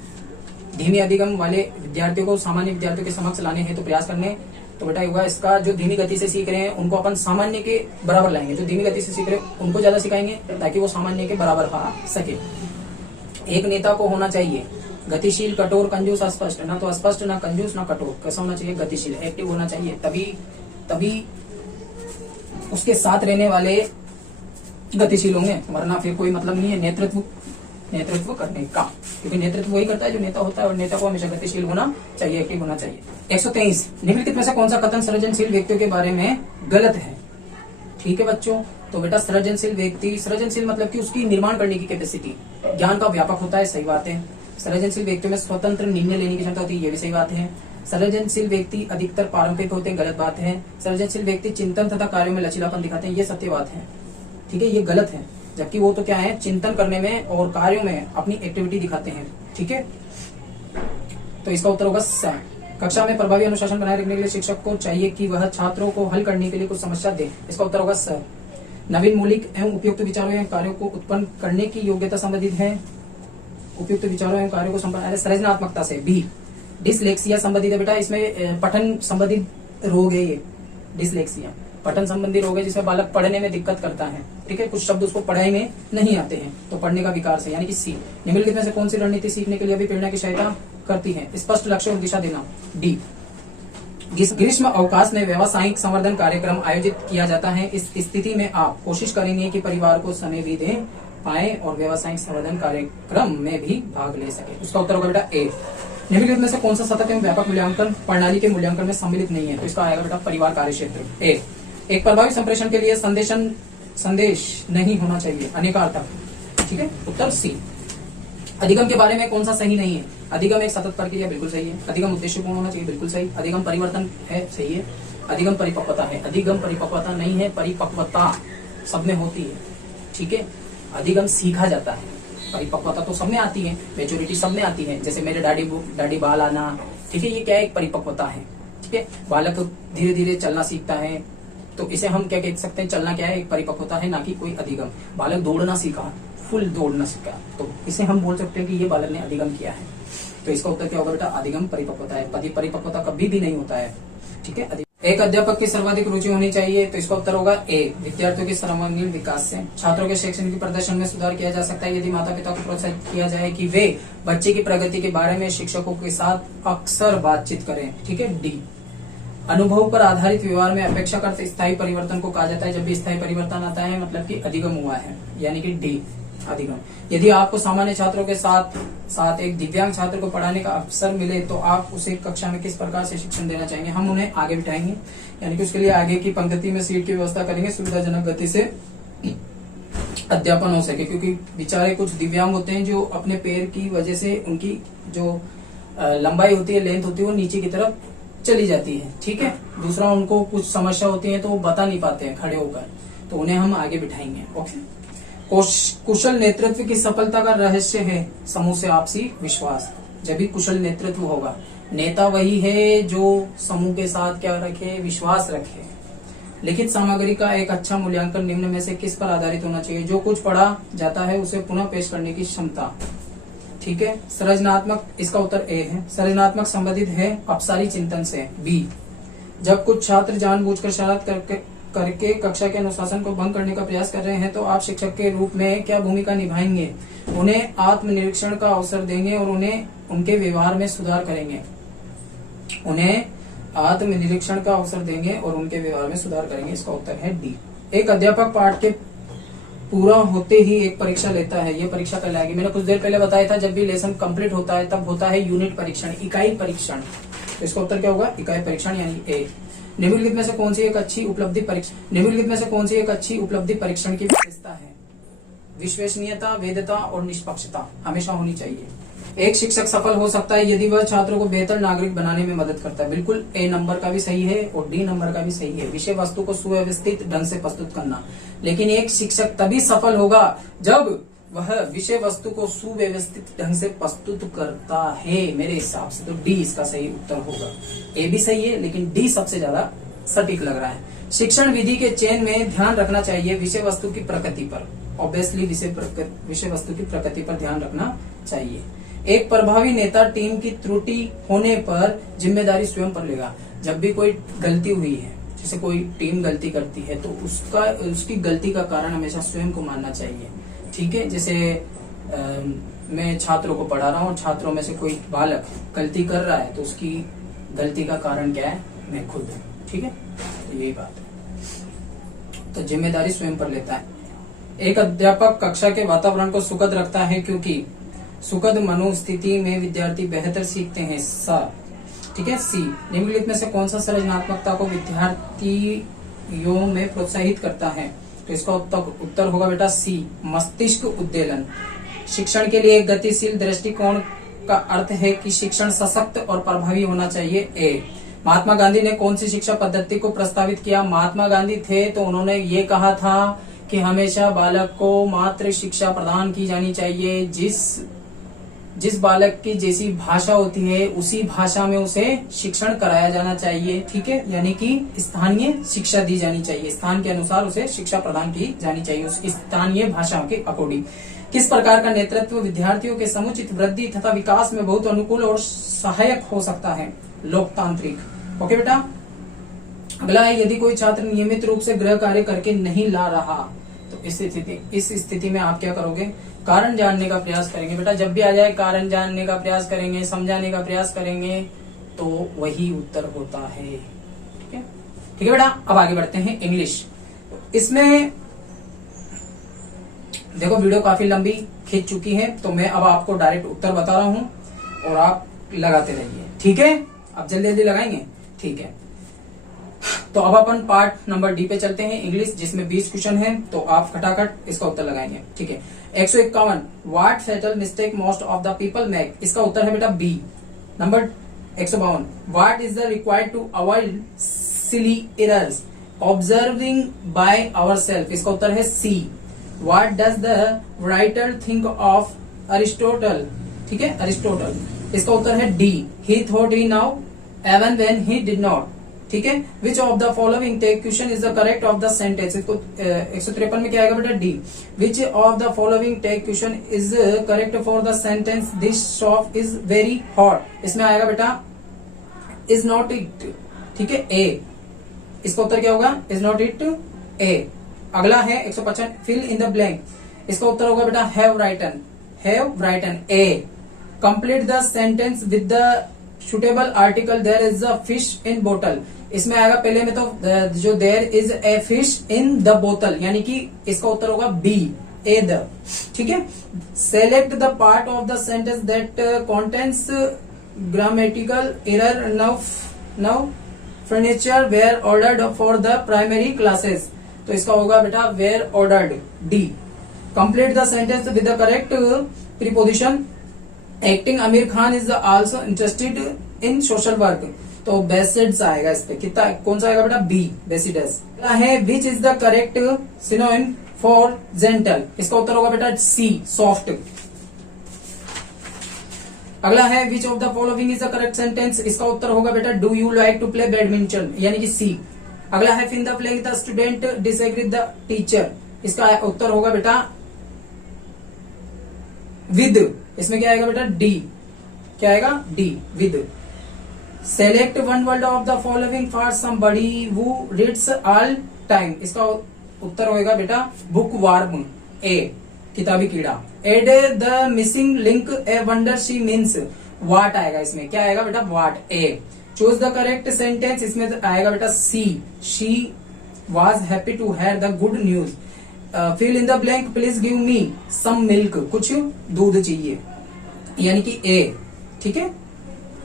धीमी अधिगम वाले विद्यार्थियों को सामान्य विद्यार्थियों के समक्ष लाने हैं तो प्रयास करने। तो बेटा होगा इसका, जो धीमी गति से सीख रहे हैं उनको अपन सामान्य के बराबर लाएंगे, जो धीमी गति से सीख रहे हैं उनको ज्यादा सिखाएंगे ताकि वो सामान्य के बराबर आ सके। एक नेता को होना चाहिए गतिशील, कठोर, कंजूस, अस्पष्ट। ना तो अस्पष्ट, ना कंजूस, ना कठोर। कैसा होना चाहिए? गतिशील, एक्टिव होना चाहिए। तभी उसके साथ रहने वाले गतिशील होंगे, वरना फिर कोई मतलब नहीं है नेतृत्व करने का, क्योंकि नेतृत्व वही करता है जो नेता होता है, और नेता को हमेशा गतिशील होना चाहिए, एक्टिव होना चाहिए। 123 निम्नलिखित में से कौन सा कथन सृजनशील व्यक्तियों के बारे में गलत है? ठीक है बच्चों, तो बेटा सृजनशील व्यक्ति, सृजनशील मतलब कि उसकी निर्माण करने की कैपेसिटी, ज्ञान का व्यापक होता है, सही बात है। सृजनशील व्यक्तियों में स्वतंत्र निर्णय लेने की क्षमता होती है, ये भी सही बात है। सृजनशील व्यक्ति अधिकतर पारंपरिक होते हैं, गलत बात है। सृजनशील व्यक्ति चिंतन तथा कार्यों में लचीलापन दिखाते हैं, ये सत्य बात है। ठीक है, ये गलत है, जबकि वो तो क्या है, चिंतन करने में और कार्यों में अपनी एक्टिविटी दिखाते हैं। ठीक है, तो इसका उत्तर होगा स। कक्षा में प्रभावी अनुशासन बनाए रखने के लिए शिक्षक को चाहिए कि वह छात्रों को हल करने के लिए कुछ समस्या दे। इसका उत्तर होगा स। नवीन, मौलिक एवं उपयुक्त विचारों एवं कार्यों को उत्पन्न करने की योग्यता संबंधित है उपयुक्त विचारों एवं कार्यों को संपन्न सृजनात्मकता से। बी, डिसलेक्सिया संबंधित है बेटा, इसमें पठन संबंधित रोग है ये। डिसलेक्सिया पठन संबंधी रोग है जिसमें बालक पढ़ने में दिक्कत करता है। ठीक है, कुछ शब्द उसको पढ़ाई में नहीं आते हैं, तो पढ़ने का विकार से, यानी कि सी। निम्नलिखित में से कौन सी रणनीति सीखने के लिए भी प्रेरणा की सहायता करती है? स्पष्ट लक्ष्य और दिशा देना, डी। ग्रीष्म अवकाश में व्यावसायिक संवर्धन कार्यक्रम आयोजित किया जाता है। इस स्थिति में आप कोशिश करेंगे कि परिवार को समय भी दे पाए और व्यावसायिक संवर्धन कार्यक्रम में भी भाग ले सके। उसका उत्तर होगा बेटा ए। निम्नलिखित में से कौन सा सतत एवं व्यापक मूल्यांकन प्रणाली के मूल्यांकन में सम्मिलित नहीं है? तो इसका आएगा बेटा परिवार कार्य क्षेत्र, ए। एक प्रभावी संप्रेषण के लिए संदेश नहीं होना चाहिए, अनेकार्थक। ठीक है, उत्तर सी। अधिगम के बारे में कौन सा सही नहीं है? अधिगम एक सतत प्रक्रिया, बिल्कुल सही है। अधिगम उद्देश्यपूर्ण होना चाहिए, बिल्कुल सही। अधिगम परिवर्तन है, सही है। अधिगम परिपक्वता है, अधिगम परिपक्वता नहीं है, परिपक्वता सब में होती है। ठीक है, अधिगम सीखा जाता है, परिपक्वता तो सब में आती है, मेच्योरिटी सब में आती है। जैसे मेरे दाढ़ी बाल आना, ठीक है, ये क्या है? एक परिपक्वता है। ठीक है, बालक धीरे धीरे चलना सीखता है, तो इसे हम क्या कह सकते हैं? चलना क्या है? एक परिपक्वता है, ना कि कोई अधिगम। बालक दौड़ना सीखा, फुल दौड़ना सीखा, तो इसे हम बोल सकते हैं कि ये बालक ने अधिगम किया है। तो इसका उत्तर क्या होगा बेटा? अधिगम परिपक्वता है। परिपक्वता कभी भी नहीं होता है। ठीक है, एक अध्यापक की सर्वाधिक रुचि होनी चाहिए, तो इसका उत्तर होगा ए। विद्यार्थियों के सर्वांगीण विकास से छात्रों के शैक्षणिक प्रदर्शन में सुधार किया जा सकता है यदि माता पिता को प्रोत्साहित किया जाए कि वे बच्चे की प्रगति के बारे में शिक्षकों के साथ अक्सर बातचीत करें। ठीक है, डी। अनुभव पर आधारित व्यवहार में अपेक्षाकृत स्थायी परिवर्तन को कहा जाता है। जब भी स्थायी परिवर्तन आता है मतलब कि अधिगम हुआ है, यानी कि डी, अधिगम। यदि आपको सामान्य छात्रों के साथ एक दिव्यांग छात्र को पढ़ाने का अवसर मिले तो आप उसे कक्षा में किस प्रकार से शिक्षण देना चाहेंगे? हम उन्हें आगे बिठाएंगे, यानी कि उसके लिए आगे की पंक्ति में सीट की व्यवस्था करेंगे, सुविधाजनक गति से अध्यापन हो सके, क्योंकि बेचारे कुछ दिव्यांग होते हैं जो अपने पैर की वजह से उनकी जो लंबाई होती है, लेंथ होती है, वो नीचे की तरफ चली जाती है। ठीक है, दूसरा उनको कुछ समस्या होती है तो वो बता नहीं पाते हैं खड़े होकर, तो उन्हें हम आगे बिठाएंगे। ओके। कुशल नेतृत्व की सफलता का रहस्य है समूह से आपसी विश्वास। जब भी कुशल नेतृत्व होगा, नेता वही है जो समूह के साथ क्या रखे, विश्वास रखे। लिखित सामग्री का एक अच्छा मूल्यांकन निम्न में से किस पर आधारित होना चाहिए? जो कुछ पढ़ा जाता है उसे पुनः पेश करने की क्षमता। ठीक है। सृजनात्मक, इसका उत्तर ए है। सृजनात्मक संबंधित है अपसारी चिंतन से। बी, जब कुछ छात्र जानबूझकर शरारत करके कक्षा के अनुशासन को भंग करने का प्रयास कर रहे हैं तो आप शिक्षक के रूप में क्या भूमिका निभाएंगे? उन्हें आत्मनिरीक्षण का अवसर देंगे और उन्हें उनके व्यवहार में सुधार करेंगे। उन्हें आत्मनिरीक्षण का अवसर देंगे और उनके व्यवहार में सुधार करेंगे। इसका उत्तर है डी। एक अध्यापक पाठ के पूरा होते ही एक परीक्षा लेता है। ये परीक्षा कहलाएगी। मैंने कुछ देर पहले बताया था जब भी लेसन कंप्लीट होता है तब होता है यूनिट परीक्षण, इकाई परीक्षण। तो इसका उत्तर क्या होगा? इकाई परीक्षण यानी ए। निम्नलिखित में से कौन सी एक अच्छी उपलब्धि परीक्षण की विशेषता है? विश्वसनीयता, वैधता और निष्पक्षता हमेशा होनी चाहिए। एक शिक्षक सफल हो सकता है यदि वह छात्रों को बेहतर नागरिक बनाने में मदद करता है। बिल्कुल ए नंबर का भी सही है और डी नंबर का भी सही है। विषय वस्तु को सुव्यवस्थित ढंग से प्रस्तुत करना। लेकिन एक शिक्षक तभी सफल होगा जब वह विषय वस्तु को सुव्यवस्थित ढंग से प्रस्तुत करता है। मेरे हिसाब से तो डी इसका सही उत्तर होगा। ए भी सही है लेकिन डी सबसे ज्यादा सटीक लग रहा है। शिक्षण विधि के चयन में ध्यान रखना चाहिए विषय वस्तु की प्रकृति पर। ऑब्वियसली विषय वस्तु की प्रकृति पर ध्यान रखना चाहिए। एक प्रभावी नेता टीम की त्रुटि होने पर जिम्मेदारी स्वयं पर लेगा। जब भी कोई गलती हुई है, जैसे कोई टीम गलती करती है तो उसकी गलती का कारण हमेशा स्वयं को मानना चाहिए। ठीक है। जैसे मैं छात्रों को पढ़ा रहा हूँ, छात्रों में से कोई बालक गलती कर रहा है तो उसकी गलती का कारण क्या है? मैं खुद हूँ। ठीक है, तो यही बात है। तो जिम्मेदारी स्वयं पर लेता है। एक अध्यापक कक्षा के वातावरण को सुखद रखता है क्योंकि सुखद मनोस्थिति में विद्यार्थी बेहतर सीखते हैं। ठीक है। सी, निम्नलिखित में से कौन सा सृजनात्मकता को विद्यार्थियों में प्रोत्साहित करता है? तो इसका उत्तर होगा बेटा सी, मस्तिष्क उद्वेलन। शिक्षण के लिए एक गतिशील दृष्टिकोण का अर्थ है कि शिक्षण सशक्त और प्रभावी होना चाहिए। ए, महात्मा गांधी ने कौन सी शिक्षा पद्धति को प्रस्तावित किया? महात्मा गांधी थे तो उन्होंने ये कहा था कि हमेशा बालक को मातृ शिक्षा प्रदान की जानी चाहिए। जिस बालक की जैसी भाषा होती है उसी भाषा में उसे शिक्षण कराया जाना चाहिए। ठीक है, यानी कि स्थानीय शिक्षा दी जानी चाहिए। स्थान के अनुसार उसे शिक्षा प्रदान की जानी चाहिए उस स्थानीय भाषा के अकॉर्डिंग। किस प्रकार का नेतृत्व विद्यार्थियों के समुचित वृद्धि तथा विकास में बहुत अनुकूल और सहायक हो सकता है? लोकतांत्रिक। ओके बेटा। अगला है, यदि कोई छात्र नियमित रूप से गृह कार्य करके नहीं ला रहा तो इस स्थिति में आप क्या करोगे? कारण जानने का प्रयास करेंगे। बेटा जब भी आ जाए कारण जानने का प्रयास करेंगे, समझाने का प्रयास करेंगे, तो वही उत्तर होता है। ठीक है, ठीक है बेटा। अब आगे बढ़ते हैं इंग्लिश। इसमें देखो वीडियो काफी लंबी खींच चुकी है तो मैं अब आपको डायरेक्ट उत्तर बता रहा हूं और आप लगाते रहिए। ठीक है, अब जल्दी जल्दी लगाएंगे। ठीक है, तो अब अपन पार्ट नंबर डी पे चलते हैं, इंग्लिश, जिसमें 20 क्वेश्चन है। तो आप खटाखट इसका उत्तर लगाएंगे। ठीक है। 151, what fatal mistake most of the people make? इसका उत्तर है बेटा B. Number 152, what is the required to avoid silly errors observing by ourselves? इसका उत्तर है C. What does the writer think of Aristotle? ठीक है, अरिस्टोटल। इसका उत्तर है D, he thought he now even when he did not. ठीक है। Which of the following tag question is the correct of the sentence? इसको 153 में क्या आएगा बेटा? D. Which of the following tag question is correct for the sentence this shop is very hot? इसमें आएगा बेटा इज नॉट इट। ठीक है, ए। इसका उत्तर क्या होगा? इज नॉट इट, ए। अगला है 155, फिल इन द ब्लैंक। इसका उत्तर होगा बेटा have written. Have written, A. Complete the sentence with the suitable article there is a fish in बोतल। इसमें आएगा पहले में तो जो there is a fish in the बोतल, यानी कि इसका उत्तर होगा बी, ए द। ठीक है। Select the part of the sentence that contains grammatical error. Now furniture were ordered for the primary classes. तो इसका होगा बेटा were ordered, D. Complete the sentence with the correct preposition. Acting Aamir Khan is also interested in social work. तो besides आएगा इस पे। कितना कौन सा आएगा बेटा? B, besides. है which is the correct synonym for gentle, इसका उत्तर होगा बेटा सी, सॉफ्ट। अगला है which of the following is the correct sentence, इसका उत्तर होगा बेटा do you like to play badminton, यानी कि सी। अगला है fin the playing the student disagree the teacher, इसका उत्तर होगा बेटा विद। इसमें क्या आएगा बेटा? डी। क्या आएगा? D, with. Select one word of the following for somebody who reads all time, इसका उत्तर होगा बेटा बुक वार्म, ए, किताबी कीड़ा। Add the missing link a wonder she means, what आएगा इसमें। क्या आएगा बेटा? What, A. Choose the correct sentence, इसमें आएगा बेटा C, she was happy to hear the good news. Fill in the blank, please give me some milk, कुछ दूध चाहिए, यानी कि ए। ठीक है,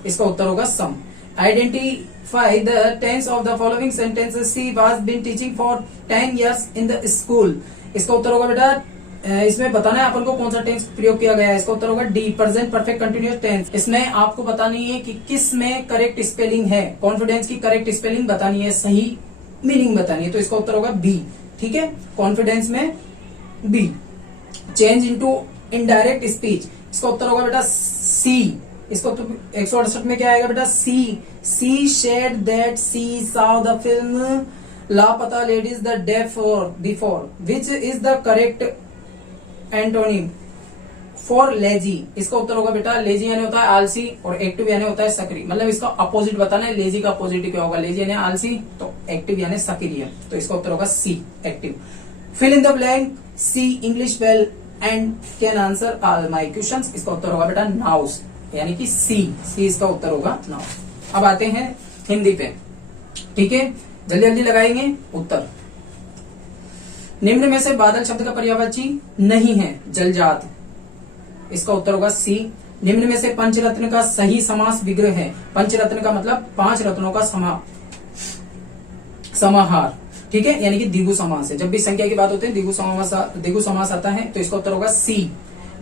इसका उत्तर होगा some. Identify the tense of the following sentences, she was been teaching for 10 years in the school, इसका उत्तर होगा बेटा, इसमें बताना है अपन को कौन सा टेंस प्रयोग किया गया है, इसका उत्तर होगा D, present perfect continuous tense. इसमें आपको बतानी है कि किस में करेक्ट स्पेलिंग है, कॉन्फिडेंस की करेक्ट स्पेलिंग बतानी है, सही मीनिंग बतानी है, तो इसका उत्तर होगा बी। ठीक है, कॉन्फिडेंस में B. Change into indirect speech, इसका उत्तर होगा बेटा सी। इसको तो 168 में क्या आएगा बेटा? She said that she saw the film Laapataa Ladies the day before, which is the correct antonym for lazy, इसका उत्तर होगा बेटा लेजी यानी होता है आलसी और एक्टिव यानी होता है सक्रिय, मतलब इसका अपोजिट बताना है। लेजी का अपोजिट क्या होगा? लेजी यानी आलसी, तो एक्टिव यानी सक्रिय, तो इसका उत्तर होगा C, active. Fill in the blank, she English well and can answer all my questions, इसका उत्तर होगा बेटा नाउस, यानी कि सी इसका उत्तर होगा नाउस। अब आते हैं हिंदी पे। ठीक है, जल्दी जल्दी लगाएंगे उत्तर। निम्न में से बादल शब्द का पर्यायवाची नहीं है जलजात, इसका उत्तर होगा सी। निम्न में से पंचरत्न का सही समास विग्रह है, पंचरत्न का मतलब 5 रत्नों का समाहार। ठीक है, यानी कि द्विगु समास है। जब भी संख्या की बात होती है द्विगु समास आता है, तो इसका उत्तर होगा सी।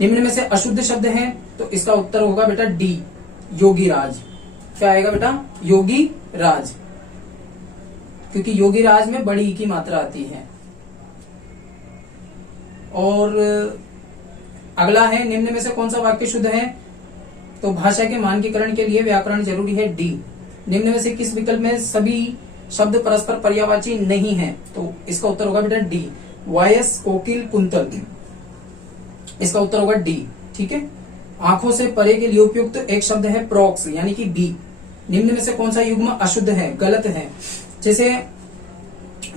निम्न में से अशुद्ध शब्द है, तो इसका उत्तर होगा बेटा डी, योगी राज। क्या आएगा बेटा? योगी राज, क्योंकि योगी राज में बड़ी ई की मात्रा आती है। और अगला है निम्न में से कौन सा वाक्य शुद्ध है, तो भाषा के मानकीकरण के लिए व्याकरण जरूरी है, डी। निम्न में से किस विकल्प में सभी शब्द परस्पर पर्यायवाची नहीं है, तो इसका उत्तर होगा बेटा डी, वायस कोकिल कुंतल, इसका उत्तर होगा डी। ठीक है, आंखों से परे के लिए उपयुक्त एक शब्द है प्रोक्स, यानी कि बी। निम्न में से कौन सा युग्म अशुद्ध है, गलत है? जैसे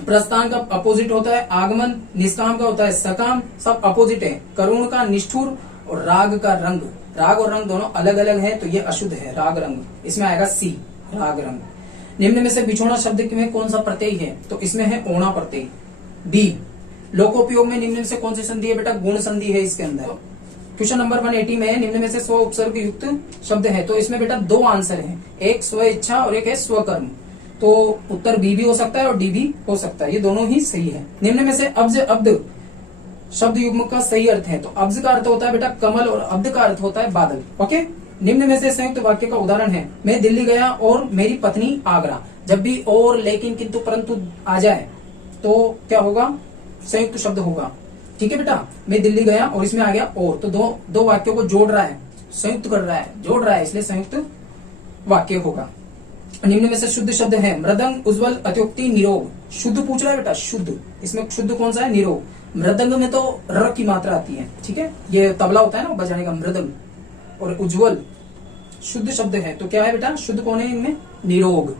प्रस्थान का अपोजिट होता है आगमन, निष्काम का होता है सकाम, सब अपोजिट है। करुण का निष्ठुर और राग का रंग, राग और रंग दोनों अलग अलग है, तो ये अशुद्ध है, राग रंग, इसमें आएगा सी, राग रंग। निम्न में से बिछोना शब्द में कौन सा प्रत्यय है, तो इसमें है ओणा प्रत्यय, बी। लोकोपयोग में निम्न में से कौन सी संधि है बेटा? गुण संधि है इसके अंदर। क्वेश्चन नंबर 180 में निम्न में से स्व उपसर्ग युक्त शब्द है, तो इसमें बेटा 2 आंसर है, एक स्व इच्छा और एक है स्वकर्म, तो उत्तर बी भी हो सकता है और डी भी हो सकता है, ये दोनों ही सही है। निम्न में से अब्ज अब्द शब्द युग्म का सही अर्थ है, तो अब्ज का अर्थ होता है बेटा कमल और अब्द का अर्थ होता है बादल। ओके, निम्न में से संयुक्त वाक्य का उदाहरण है, मैं दिल्ली गया और मेरी पत्नी आगरा। जब भी और, लेकिन, किंतु, परंतु आ जाए तो क्या होगा? संयुक्त शब्द होगा। ठीक है बेटा, मैं दिल्ली गया और इसमें आ गया और, तो दो वाक्यों को जोड़ रहा है, संयुक्त कर रहा है, जोड़ रहा है, इसलिए संयुक्त वाक्य होगा। निम्न में से शुद्ध शब्द है मृदंग, उज्ज्वल, अत्युक्ति, निरोग। शुद्ध पूछ रहा है बेटा, शुद्ध, इसमें शुद्ध कौन सा है? निरोग। मृदंग में तो र की मात्रा आती है, ठीक है, ये तबला होता है ना बजाने का, मृदंग। और उज्ज्वल शुद्ध शब्द है, तो क्या है बेटा? शुद्ध कौन है इनमें? निरोग।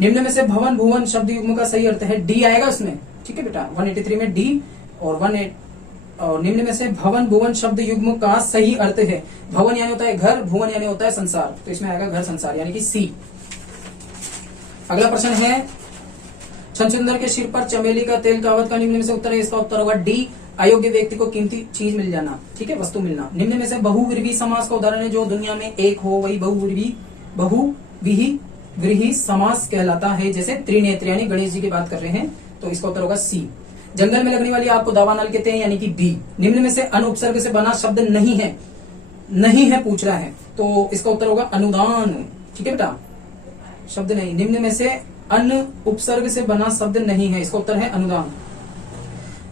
निम्न में से भवन भुवन शब्द युग्म का सही अर्थ है, डी आएगा उसमें। ठीक है बेटा, 183 में डी और निम्न में से भवन भुवन शब्द युग्म का सही अर्थ है, भवन यानी होता है घर, भुवन यानी होता है संसार, तो इसमें आएगा घर संसार, यानी कि सी। अगला प्रश्न है छछूंदर के सिर पर चमेली का तेल कहावत का निम्न में से उत्तर है, इसका उत्तर होगा डी, अयोग्य व्यक्ति को कीमती चीज मिल जाना। ठीक है, वस्तु मिलना। निम्न में से बहुव्रीहि समास का उदाहरण है, जो दुनिया में एक हो वही बहुव्रीहि समास कहलाता है, जैसे त्रिनेत्र, यानी गणेश जी की बात कर रहे हैं, तो इसका उत्तर होगा सी। जंगल में लगने वाली आग को दावानल कहते हैं, यानी कि बी। निम्न में से अनुपसर्ग से बना शब्द नहीं है पूछ रहा है, तो इसका उत्तर होगा अनुदान। ठीक है बेटा, शब्द नहीं, निम्न में से अन उपसर्ग से बना शब्द नहीं है, इसका उत्तर है अनुदान।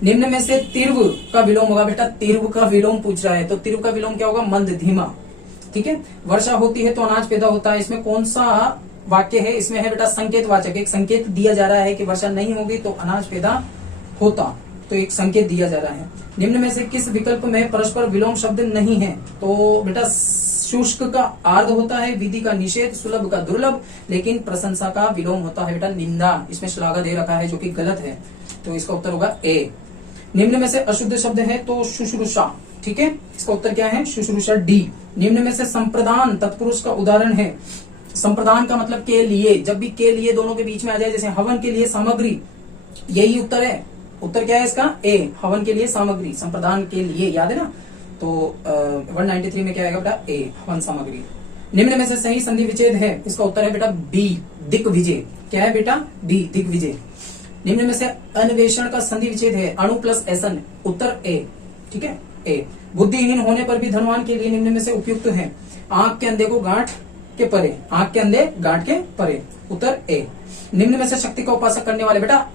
निम्न में से तिर्व का विलोम होगा बेटा, तिर्व का विलोम पूछ रहा है, तो तिर्व का विलोम क्या होगा, मंद, धीमा। ठीक है, वर्षा होती है तो अनाज पैदा होता है, इसमें कौन सा वाक्य है, इसमें है बेटा संकेत वाचक, एक संकेत दिया जा रहा है कि वर्षा नहीं होगी तो अनाज पैदा होता, तो एक संकेत दिया जा रहा है। निम्न में से किस विकल्प में परस्पर विलोम शब्द नहीं है, तो बेटा शुष्क का आर्ध होता है, विधि का निषेध, सुलभ का दुर्लभ, लेकिन प्रशंसा का विलोम होता है बेटा निंदा, इसमें श्लाघा दे रखा है जो कि गलत है, तो इसका उत्तर होगा ए। निम्न में से अशुद्ध शब्द है तो शुश्रूषा, ठीक है, इसका उत्तर क्या है, शुश्रूषा, डी। निम्न में से संप्रदान तत्पुरुष का उदाहरण है, संप्रदान का मतलब के लिए, जब भी के लिए दोनों के बीच में आ जाए, जैसे हवन के लिए सामग्री, यही उत्तर है। उत्तर क्या है इसका, ए, हवन के लिए सामग्री, संप्रदान के लिए, याद है ना, तो 193 में क्या आएगा बेटा, ए, हवन सामग्री। निम्न में से सही संधि विच्छेद है, इसका उत्तर है बेटा बी, दिग्विजय। क्या है बेटा, बी, दिग्विजय। निम्न में से अन्वेषण का संधि विच्छेद है, अणु प्लस एसन, उत्तर ए, ठीक है, ए। बुद्धिहीन होने पर भी धनवान के लिए निम्न में से उपयुक्त है, आंख के अंधे को गांठ के परे, आंख के अंधे गांठ के परे, उत्तर ए। निम्न में से शक्ति का उपासक करने वाले, बेटा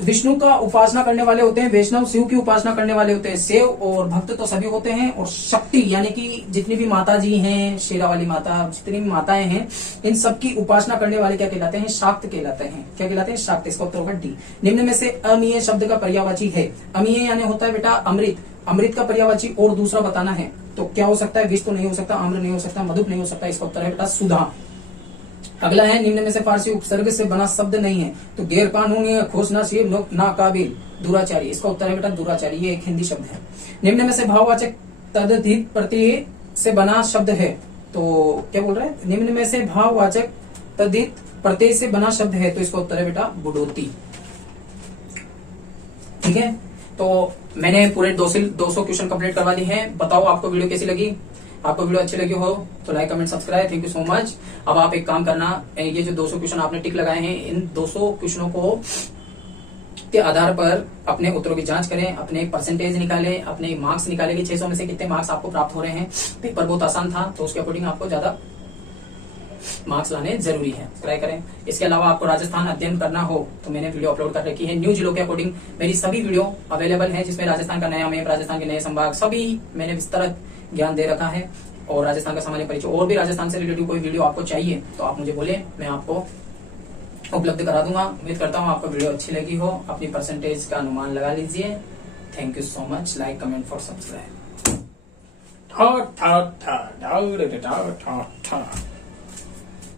विष्णु का उपासना करने वाले होते हैं वैष्णव, शिव की उपासना करने वाले होते हैं सेव, और भक्त तो सभी होते हैं, और शक्ति यानी कि जितनी भी माता जी हैं, शेरा वाली माता, जितनी भी माताएं हैं, इन सब की उपासना करने वाले क्या कहलाते हैं, शाक्त कहलाते हैं। क्या कहलाते हैं, शाक्त, इसका उत्तर होगा डी। निम्न में से अमीय शब्द का पर्यायवाची है, अमीय यानी होता है बेटा अमृत, अमृत का पर्यायवाची और दूसरा बताना है, तो क्या हो सकता है, विष तो नहीं हो सकता, आम्र नहीं हो सकता, मधुप नहीं हो सकता, इसका उत्तर है बेटा सुधा। अगला है, निम्न में से फारसी उपसर्ग से बना शब्द नहीं है, तो गैर कानूनी, खोजनशील, नाकाबिल, दुराचारी, इसका उत्तर है बेटा दुराचारी, ये एक हिंदी शब्द है। निम्न में से भाववाचक तदधिक प्रत्यय से बना शब्द है, तो क्या बोल रहे हैं, निम्न में से भाववाचक तदित प्रत्यय से बना शब्द है, तो इसका उत्तर है बेटा बुडोती। ठीक है, तो मैंने पूरे 200 क्वेश्चन कंप्लीट करवा दी हैं। बताओ आपको वीडियो कैसी लगी, आपको वीडियो अच्छी लगी हो तो like comment subscribe, thank you so much. अब आप एक काम करना, ये जो 200 क्वेश्चन आपने टिक लगाए हैं, इन 200 क्वेश्चनों को के आधार पर अपने उत्तरों की जांच करें, अपने परसेंटेज निकालें, अपने मार्क्स निकालें कि 600 में से कितने मार्क्स आपको प्राप्त हो रहे हैं। पेपर बहुत आसान था, तो उसके अकॉर्डिंग आपको ज्यादा मार्क्स लाने जरूरी है, ट्राई करें। इसके अलावा आपको राजस्थान अध्ययन करना हो तो मैंने वीडियो अपलोड कर रखी है, न्यू जिलों के अकॉर्डिंग मेरी सभी वीडियो अवेलेबल है, जिसमें राजस्थान का नया मैप, राजस्थान के नए संभाग, सभी मैंने विस्तृत ज्ञान दे रखा है, और राजस्थान का सामान्य परिचय, और भी राजस्थान से रिलेटेड कोई वीडियो आपको चाहिए तो आप मुझे बोले, मैं आपको उपलब्ध करा दूंगा। उम्मीद करता हूँ आपको वीडियो अच्छी लगी हो, अपनी परसेंटेज का अनुमान लगा लीजिए। Thank you so much, like comment for subscribe.